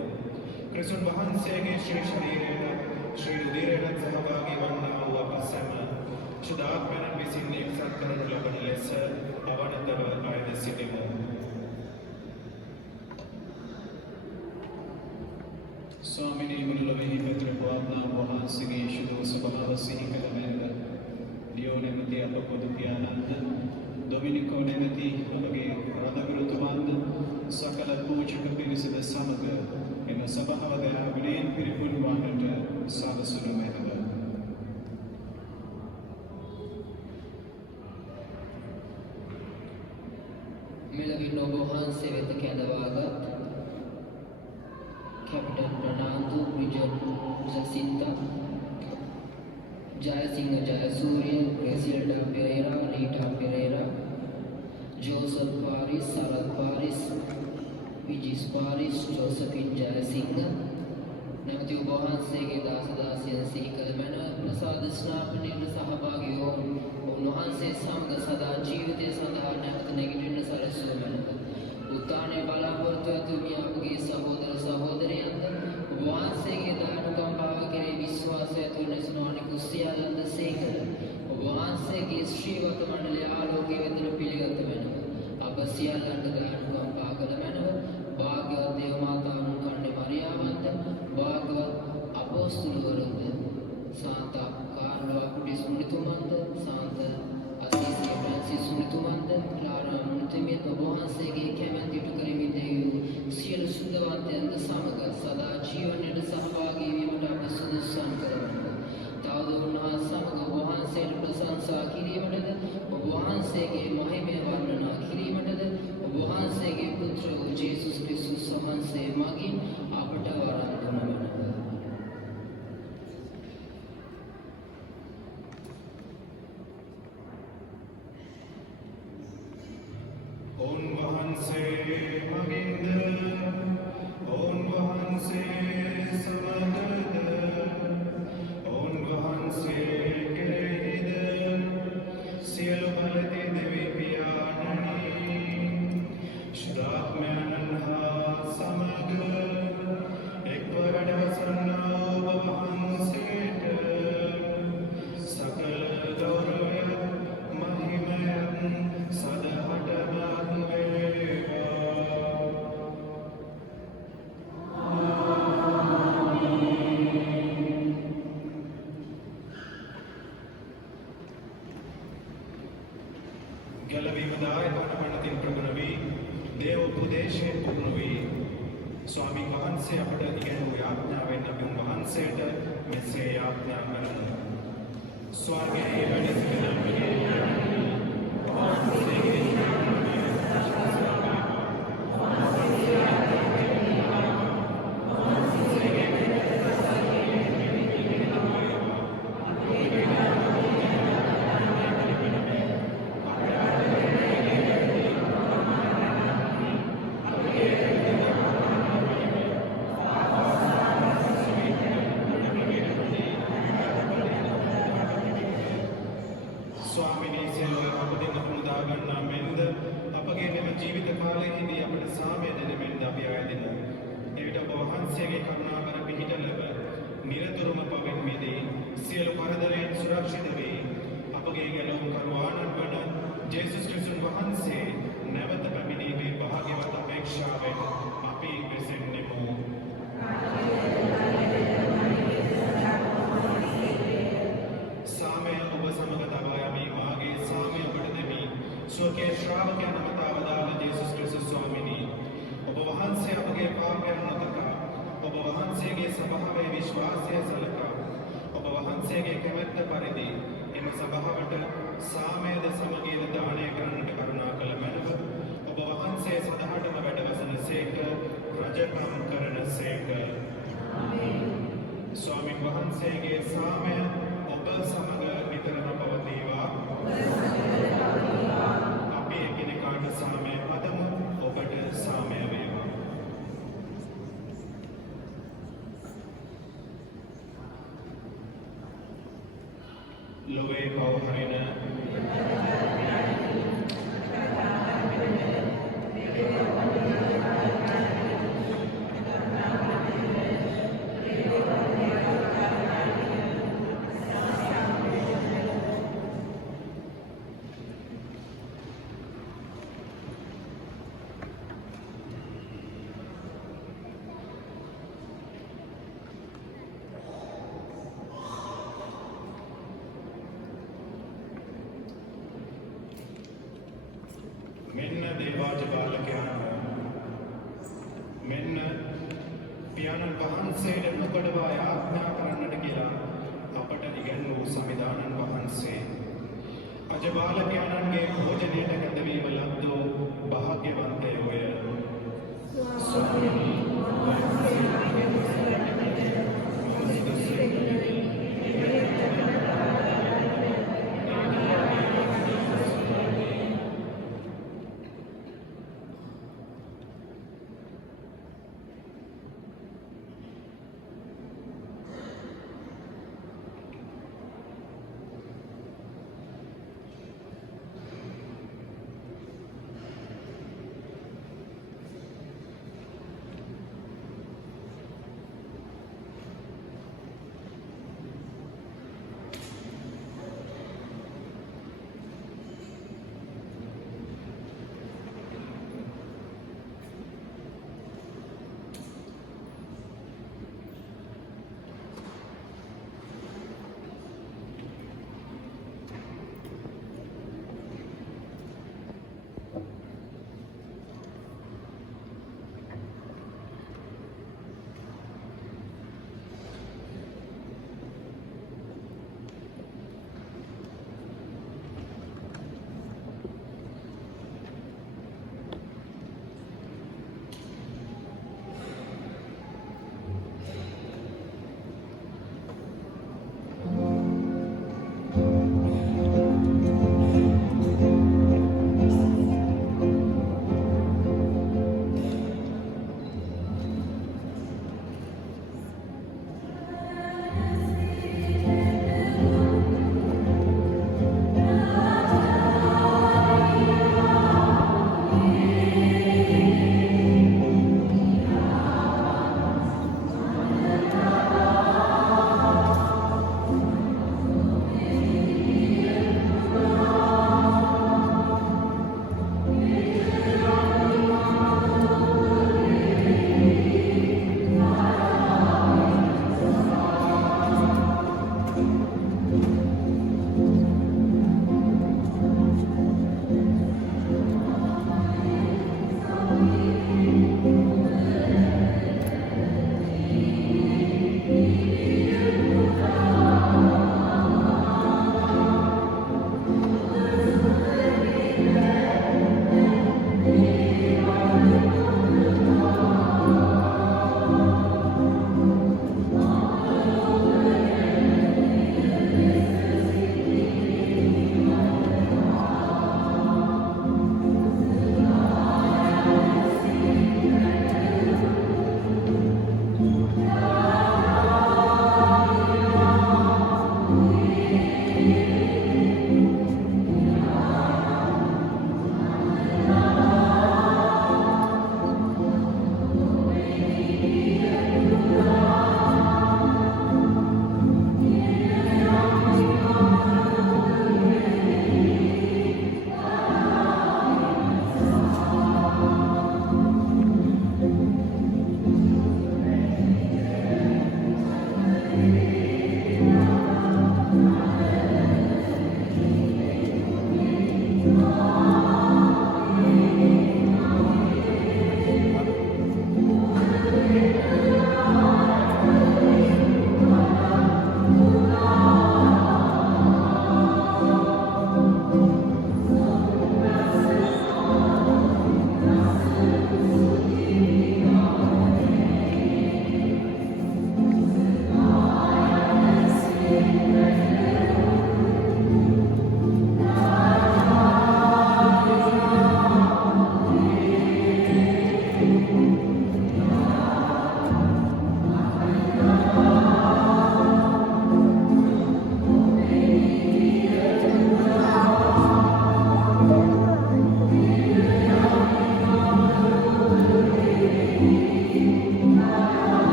ක්‍රිස්තුස් වහන්සේගේ ශ්‍රී ශරීරයට ශ්‍රී රුධිරයට සහභාගී වන්නා වූ අප සැම ශුද්ධාත්මයන් විසින් එක්සත් කරනු ලබන ලෙස අවනතව අයද සිටිමු. स्वामिनी मुल्लवेहि पत्र पावना वහන්සේගේ ශුද්ධ ස්වභාව සිහි අප පොදු පියාණන්ද ඩොමිනිකෝ නැමැති ඔබගේ රදවිරුතුමන්ද සකල පූජක පිරිසද සමග එම සභාව දයාවිනයෙන් පිරිපුන් වන්නට සලසනු මැනව. මෙලවින් ඔබ වහන්සේ වෙත කැඳවාගත් කැප්ටන් ප්‍රනාන්දු විජන් ජසින්තා ජයසිංහ ජයසූරිය ග්‍රේසිල්ඩා පෙරේරා රීටා පෙරේරා ජෝසප් පාරිස් සරත් පාරිස් විජිස් පාරිස් ජෝසපින් ජයසිංහ නැවති ඔබ වහන්සේගේ දාසදාසියන් සිහි කළ මැනව ප්‍රසාද ස්නාපනයට සහභාගී වූ උන්වහන්සේ සමග සදා ජීවිතය සඳහා නැවත නැගිටින්න සැලසූ මැනව උත්ථානයේ බලාපොරොත්තු ඇතුමිය අපගේ සහෝදර සහෝදරියන්ද ඔබ වහන්සේගේ දානුකම්පාව කෙරෙහි විශ්වාසය ඇතුව නැසුණු අනෙකුත් සියල්ලන්ද සේකර ඔබ වහන්සේගේ ශ්‍රීවත මණ්ඩලය ආලෝකයේ වෙතට පිළිගත මැනව අප සියල්ලන්ට දානුකම්පා කළ මැනව භාග්‍යවත් දේව මාතාවුන් කන්නේ මරියාවන්ද භාග්‍යවත් අපොස්තුලවරුන්ද සාන්ත කාර්ලෝ අපුඩිස් මුනිතුමන්ද සාන්ත අසීසිය ෆ්‍රැන්සිස් මුනිතුමන්ද ක්ලාරා මුනිතුමිය ඔබ වහන්සේගේ කැමැති ඉටු කරමින් දෙවූ සියලු සුදවන්තයන්ද සමග සදා ජීවනයට සහභාගී වීමට අප සුදුසුම් කරමු. තවද උන්වහන්සේ සමග ඔබ වහන්සේට ප්‍රශංසා කිරීමටද ඔබ වහන්සේගේ මහිමය වර්ණනා කිරීමටද ඔබ වහන්සේගේ පුත්‍ර වූ ජේසුස් ක්‍රිස්තුස් වහන්සේ මගින් අපට වරම් දුන මැනව. උන්වහන්සේ මගින්ද උන්වහන්සේ සමගද උන්වහන්සේ කෙරෙහිද සියලු බලති දෙවි පියාණනි ශ්‍රාව්‍යයන්න් හා සමග එක්ව වැඩවසන්නා ඔබ වහන්සේට සකල ගෞරවය මහිමය සදහටම ගැලවීමදාය වනපනතින් ප්‍රගුණ වී දේව උපදේශයෙන් පුහුණු වී ස්වාමීන් වහන්සේ අපට ඉගෙනූ යාඥාවෙන් අපි උන්වහන්සේට මෙසේ යාඥා කරමු. ස්වර්ගයේ වැඩ සිටින අපගේ ස්වාමිනී සියලු අපදින පුදා ගන්නා මෙන්ද අපගේ මෙම ජීවිත කාලයේදී අපට සාමය දෙන මෙන්ද අපි ආයදිනු. එවිට ඔබ වහන්සේගේ කරුණාකර පිහිට ලැබ නිරතුරුම පවෙන් මිදී සියලු කරදරයන් සුරක්ෂිත වී අපගේ ගැලවුම් කරුවාණන් වන ජේසුස් ක්‍රිස්තුස් වහන්සේ නැවත පැමිණීමේ භාග්‍යවත් අපේක්ෂාවෙන් අපි වෙසෙන්නෙමු. සාමය ඔබ සමග තබා යමි මාගේ සාමය ඔබට දෙමි. ස්වකීය ශ්‍රාවකයන් අමතාවදාළ ජේසුස් ක්‍රිස්තුස් ස්වාමිනී ඔබ වහන්සේ අපගේ පාපයන් නොතකා ඔබ වහන්සේගේ සභාවේ විශ්වාසය සලකා ඔබ වහන්සේගේ කැමැත්ත පරිදි එම සභාවට සාමයද සමගියද දානය කරන්නට කරුණා කළ මැනව ඔබ වහන්සේ සදහටම වැඩවසන සේක රජකම් කරන සේක. ස්වාමීන් වහන්සේගේ සාමය ඔබ සමග නිතරම පවතිවා. අපි එකිනෙකාට සාමය පදමු. ඔබට සාමය වේවා. ලොවේ පව හරින දේවාජ බාලකයාණන් මෙන්න පියාණන් වහන්සේට නොකඩවා ආඥා කරන්නට කියලා අපට ඉගැන්වූ සමිදානන් වහන්සේ අජ බාලකයාණන්ගේ භෝජනයට කැඳවීම ලද්දෝ භාග්‍යවන්තයෝය. ස්වාමීනි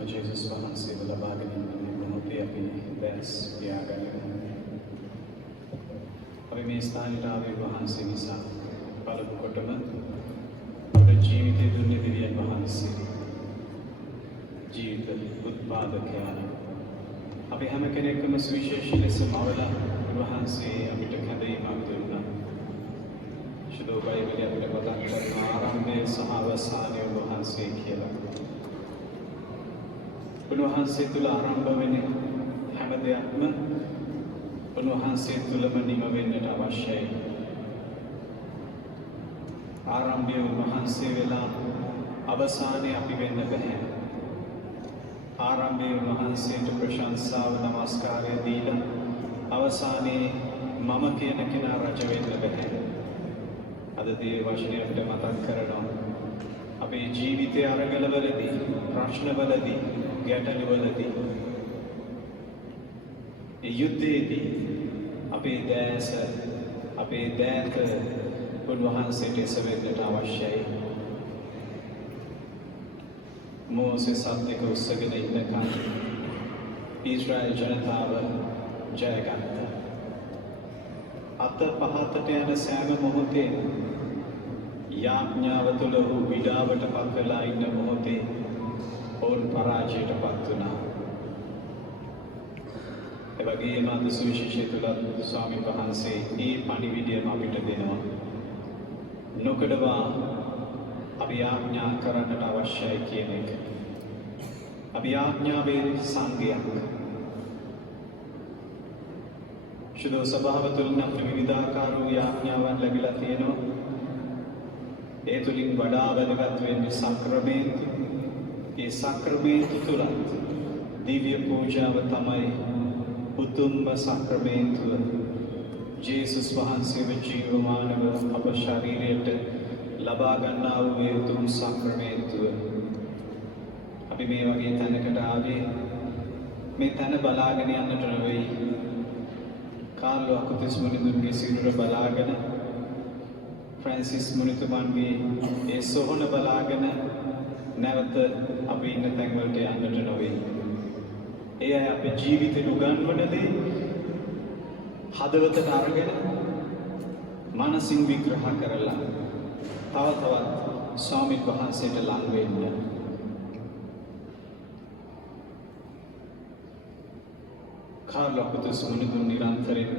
Nama Jesus වහන්සේව ලබාගෙන ඉන්න මොහොතේ අපි දැස් පියාගනිමු. අපි මේ ස්ථානයට ආවේ වහන්සේ නිසා. පළමු කොටම අපේ ජීවිතේ දුන්නේ දෙවියන් වහන්සේ. ජීවිත උත්පාදකයා. අපි හැම කෙනෙක්ම සුවිශේෂී ලෙස මවලා වහන්සේ අපිට කැඳවීමක් දුන්නා. ශුද්ධ බයිබලයේ අපිට මතක් කරන ආරම්භයේ සහ අවසානයේ වහන්සේ කියලා. උන්වහන්සේ තුල ආරම්භ වෙන හැම දෙයක්ම උන්වහන්සේ තුලම නිම වෙන්නට අවශ්‍යයි. ආරම්භයේ උන්වහන්සේ වෙලා අවසානයේ අපි වෙන්න බෑ. ආරම්භයේ උන්වහන්සේට ප්‍රශංසාව නමස්කාරය දීලා අවසානයේ මම කියන කෙනා රජ වෙන්න බෑ. අද මේ වචනය අපිට මතක් කරනවා. අපේ ජීවිතයේ අරගලවලදී, ප්‍රශ්නවලදී, ගැටලුවලදී, ඒ යුද්ධයේදී අපේ දැස, අපේ දෑත උන්වහන්සේට එසවෙන්නට අවශ්‍යයි. මෝසෙස් සත්‍යක උස්සගෙන ඉන්නකන් ඊශ්‍රායල් ජනතාව ජයගත්තා. අත පහතට යන සෑම මොහොතේ යාඥාව තුළ වූ විඩාවට පත් වෙලා ඉන්න මොහොතේ ඔවුන් පරාජයට පත් වුණා. ඒ වගේම අද සුවිශේෂය තුළ ස්වාමීන් වහන්සේ මේ පණිවිඩයම අපිට දෙනවා. නොකඩවා අපි යාඥා කරන්නට අවශ්‍යයි කියන එක. අපි යාඥාවේ සංගයක්. ශුද්ධ සභාව තුළින් අපිට විවිධාකාර වූ යාඥාවන් ලැබිලා තියෙනවා. ඒ තුළින් වඩා වැදගත් වෙන්නේ සක්‍රමේන්තු. ඒ සක්‍රමේන්තු තුළත් දිව්‍ය පූජාව තමයි උතුම්ම සක්‍රමේන්තුව. ජේසුස් වහන්සේව ජීවමානව අප ශරීරයට ලබා ගන්නා වූ ඒ උතුම් සක්‍රමේන්තුව. අපි මේ වගේ තැනකට ආවේ මේ තැන බලාගෙන යන්නට නෙවෙයි. කාර්ලෝ අකුතිස් මුනිදුන්ගේ සිරුර බලාගෙන, ෆ්‍රැන්සිස් මුනිතුමන්ගේ ඒ සොහොන බලාගෙන නැවත අපි ඉන්න තැන් වලට යන්නට නෙවෙයි. ඒ අය අපේ ජීවිතේ උගන්වන දේ හදවතට අරගෙන මනසින් විග්‍රහ කරලා තව තවත් ස්වාමීන් වහන්සේට ලං වෙන්න. කාර්ලෝ අකුතිස් මුනිදුන් නිරන්තරයෙන්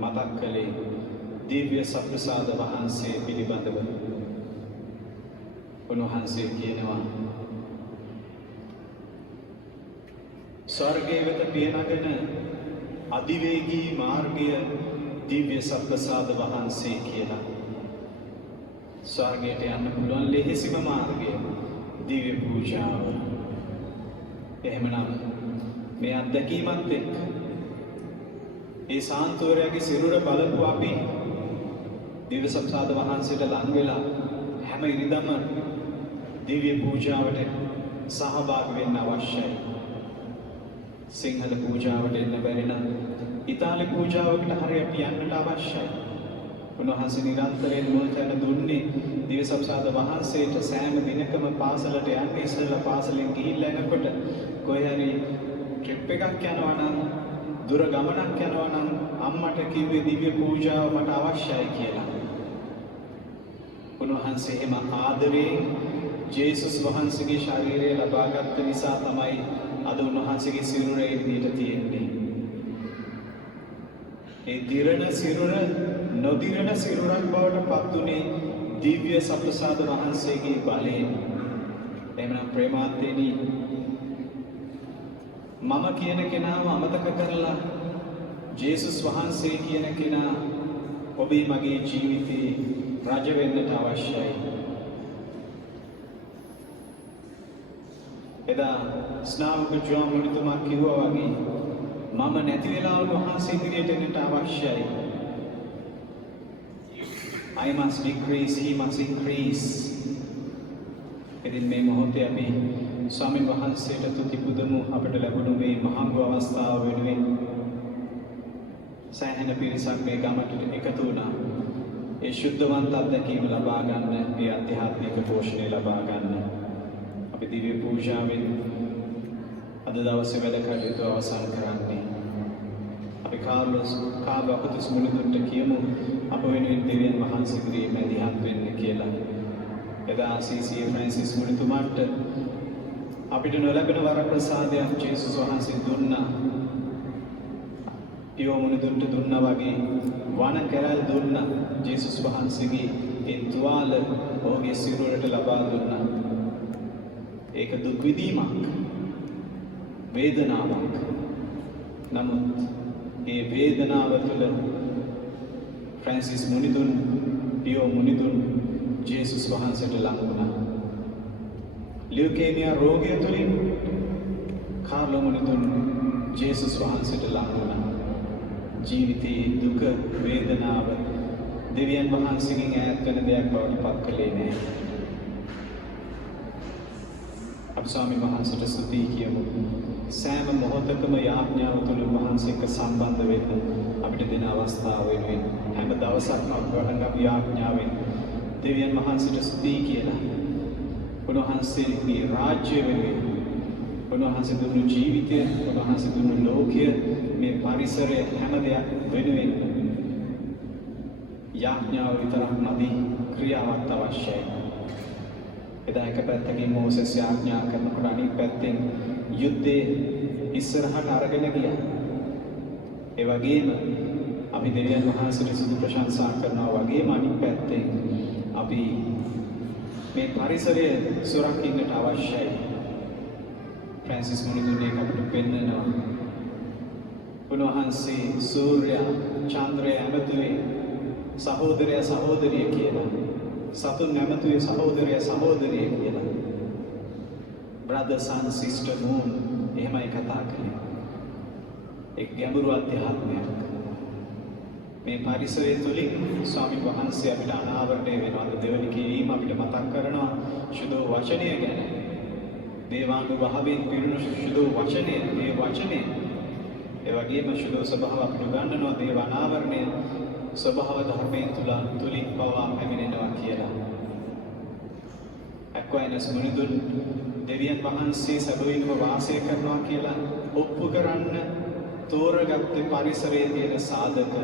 මතක් කළේ දිව්‍ය සප්‍රසාද වහන්සේ පිළිබඳව. උන්වහන්සේ කියනවා ස්වර්ගයේ වෙත පියනගෙන අධිවේගී මාර්ගය දිව්‍ය සප්‍රසාද වහන්සේ කියලා. ස්වර්ගයට යන්න පුළුවන් ලෙහෙසිම මාර්ගය දිව්‍ය පූජාව. එහෙමනම් මේ අත්දැකීමත් එක්ක ඒ සාන්තුවරයාගේ සිරුර බලපු අපි දිව්‍ය සප්‍රසාද වහන්සේට ලං වෙලා හැම ඉරිදම දිව්‍ය පූජාවට සහභාගී වෙන්න අවශ්‍යයි. සිංහල පූජාවට එන්න බැරි නම් ඉතාලි පූජාවකට හරි අපි යන්නට අවශ්‍යයි. උන්වහන්සේ නිරන්තරයෙන් මුල් තැන දුන්නේ දිව්‍ය සප්‍රසාද වහන්සේට. සෑම දිනකම පාසලට යන්න ඉස්සෙල්ලා පාසලෙන් ගිහිල්ලා එනකොට කොහේ හරි ට්‍රිප් එකක් යනවා නම්, දුර ගමනක් යනවා නම් අම්මට කිව්වේ දිව්‍ය පූජාව මට අවශ්‍යයි කියලා. උන්වහන්සේ එම ආදරයෙන් ජේසුස් වහන්සේගේ ශරීරය ලබාගත් නිසා තමයි අද උන්වහන්සේගේ සිරුර ඒ විදිහට තියෙන්නේ. ඒ දිරණ සිරුර නොදිරණ සිරුරක් බවට පත් උනේ දිව්‍ය සප්‍රසාද වහන්සේගේ බලයෙන්. එහෙනම් ප්‍රේමාන්තේනි, මම කියන කෙනාව අමතක කරලා ජේසුස් වහන්සේ කියන කෙනා ඔබේ මගේ ජීවිතේ රජ වෙන්නට අවශ්‍යයි. එදා ස්නාවක ජෝන් මුනිතුමා කිව්වා වගේ මම නැති වෙලා උන්වහන්සේ ඉදිරියට එන්නට අවශ්‍යයි. I must decrease, he must increase. ඉතින් මේ මොහොතේ අපි ස්වාමීන් වහන්සේට තුති පුදමු අපට ලැබුණු මේ මහඟු අවස්ථාව වෙනුවෙන්. සෑහෙන පිරිසක් මේ ගමට එකතු වුණා. ඒ ශුද්ධවන්ත අත්දැකීම ලබා ගන්න, ඒ ආධ්‍යාත්මික පෝෂණය ලබා ගන්න. අපි දිව්‍ය පූජාවෙන් අද දවසේ වැඩ කටයුතු අවසන් කරන්නේ. අපි කාර්ලොස් අපතුස් මුළුදුන්ට කියමු අප වෙනුවෙන් දෙවියන් වහන්සේගේ මැදිහත් වෙන්න කියලා. එදා CCA ෆ්‍රැන්සිස් මුළුතුමාට අපිට නොලැබෙන වර ප්‍රසාදයක් ජේසුස් වහන්සේ දුන්නා. පියෝ මුළුදුන්ට දුන්නා වගේ වන කැරල් දුන්නා. ජේසුස් වහන්සේගේ ඒ තුවාල ඔහුගේ සිරුරට ලබා දුන්නා. ඒක දුක් විඳීමක්, වේදනාවක්. නමුත් ඒ වේදනාව තුළ ෆ්‍රැන්සිස් මුනිදුන්, පියෝ මුනිදුන් ජේසුස් වහන්සේට ලං වුණා. ලියුකේමියා රෝගය තුළින් කාර්ලෝ මුනිදුන් ජේසුස් වහන්සේට ලං වුණා. ජීවිතයේ දුක, වේදනාව දෙවියන් වහන්සේගෙන් ඈත් වෙන දෙයක් බවට පත් කළේ නැහැ. අපි ස්වාමීන් වහන්සේට ස්තුති කියමු. සෑම මොහොතකම යාඥාව තුළ වහන්සේ එක්ක සම්බන්ධ වෙන්න අපිට දෙන අවස්ථාව වෙනුවෙන් හැම දවසක්ම අපි යාඥාවෙන් දෙවියන් වහන්සේට ස්තුති කියලා. උන්වහන්සේගේ රාජ්‍ය වෙනුවෙන්, උන්වහන්සේ දුන්නු ජීවිතය, උන්වහන්සේ දුන්නු ලෝකය, මේ පරිසරය හැම දෙයක් වෙනුවෙන් යාඥාව විතරක් නැති ක්‍රියාවක් අවශ්‍යයි. එදා එක පැත්තකින් මෝසෙස් යාඥා කරනකොට අනිත් පැත්තෙන් යුද්ධේ ඉස්සරහට අරගෙන ගියා. ඒ වගේම අපි දෙවියන් වහන්සේට සුදු ප්‍රශංසා කරනවා වගේම අනිත් පැත්තෙන් අපි මේ පරිසරය සුරකින්නට අවශ්‍යයි. ෆ්‍රැන්සිස් මුනිදුන්නේ අපිට පෙන්නනවා. උන්වහන්සේ සූර්යයා, චන්ද්‍රය ඇමතුවේ සහෝදරයා සහෝදරිය කියලා. සතුන් නැමතුවේ සහෝදරයා සහෝදරිය කියලා. brother son sister moon එහෙමයි කතා කළේ. එක් ගැඹුරු අධ්‍යාත්මයක්. මේ පරිසරය තුළින් ස්වාමීන් වහන්සේ අපිට අනාවරණය වෙනවා. දෙවනි කියවීම අපිට මතක් කරනවා සුදෝ වචනය ගැන. දේවානුභාවයෙන් පිරුණු සුදෝ වචනය, මේ වචනය. ඒ වගේම සුදෝ ස්වභාව අපිට උගන්වනවා දේව අනාවරණය ස්වභාව ධර්මයෙන් තුලින් පවා පැමිණෙනවා කියලා. අක්වයිනස් මුනිදුන් දෙවියන් වහන්සේ සැබවින්ම වාසය කරනවා කියලා ඔප්පු කරන්න තෝරගත්තේ පරිසරයේ තියෙන සාධක,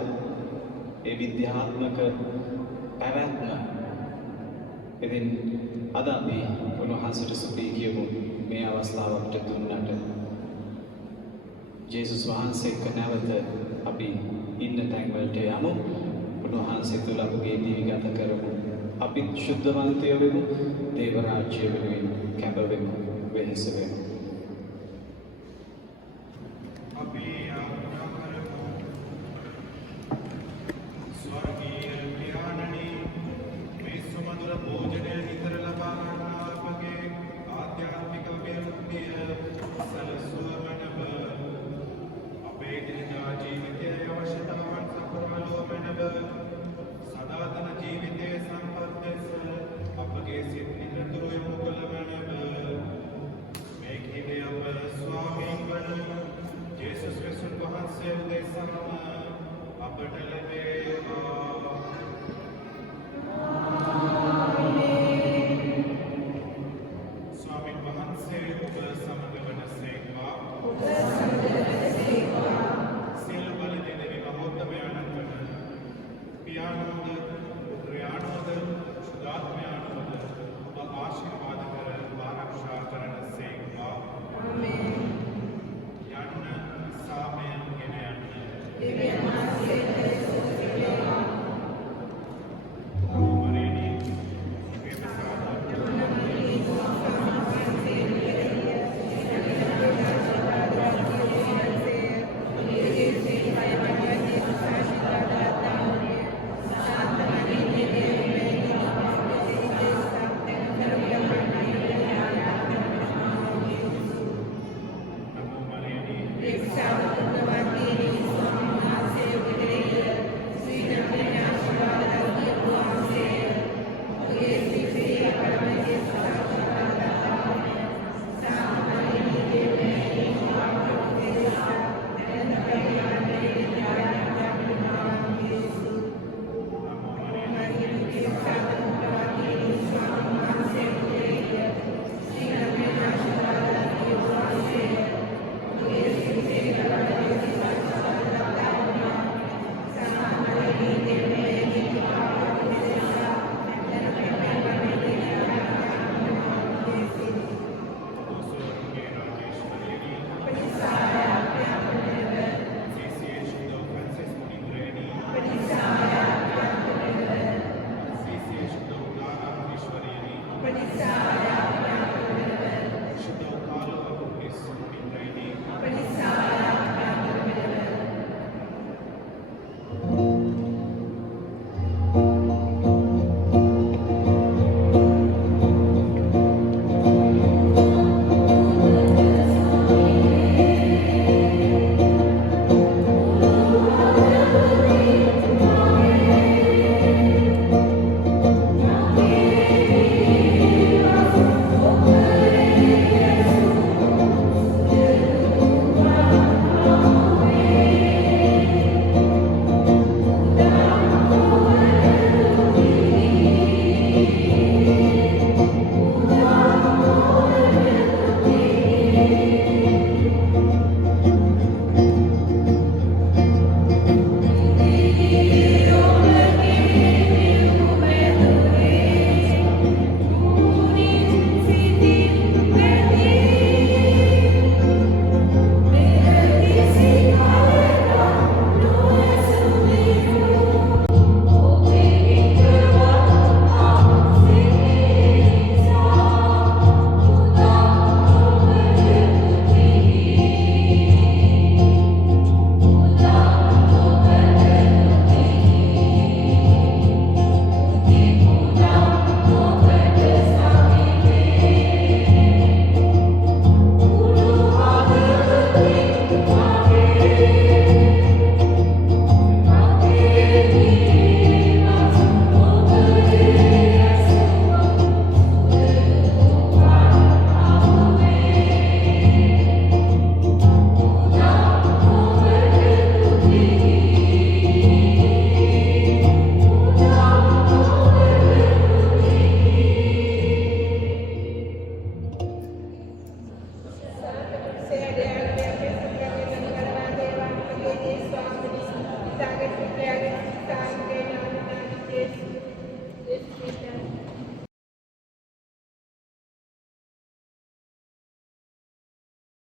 ඒ විද්‍යාත්මක පැවැත්ම. ඉතින් අද අපි උන්වහන්සේට ස්තුති කියමු මේ අවස්ථාව අපිට දුන්නට. ජේසුස් වහන්සේ එක්ක නැවත අපි ඉන්න තැන් වලට යමු. උන්වහන්සේ තුළ අපගේ ජීවිත ගත කරමු. අපි ශුද්ධවන්තයෝ වෙමු. දේව රාජ්‍ය වෙනුවෙන් කැප වෙමු. වෙහෙස වෙමු. අපි ආඥා කරමු. ස්වර්ගීය පියාණනි, මේ සුමధుර භෝජනය නිතර ලබා ගන්නා අපගේ ආධ්‍යාත්මික අභිවෘද්ධිය සලසුවමනව අපේ දිනදා ජීවිතයේ අවශ්‍යතාවන් සපුරාලුවමනව සදාතන ජීවිතයේ සම්පත් ලෙස අපගේ සිත් නිරතුරු යොමු කළමනව මේ කිවේ අප ස්වාමීන් වන ජේසුස් ක්‍රිස්තුස් වහන්සේ උදෙසාම අපට ලැබේවා. ස්වාමීන් වහන්සේ ඔබ සමග වනසේක්වා. සියලු බල දෙවි මහෝත්තමයන්න් වන පියාණෝද, පුත්‍රයාණෝද, සුදාත්මයාණෝද ඔබ ආශිර්වාද කර ආරක්ෂා කරන සේක්වා. යන්න සාමයෙන් ගෙන යන්න. පුත්‍රයාගේ සංසාර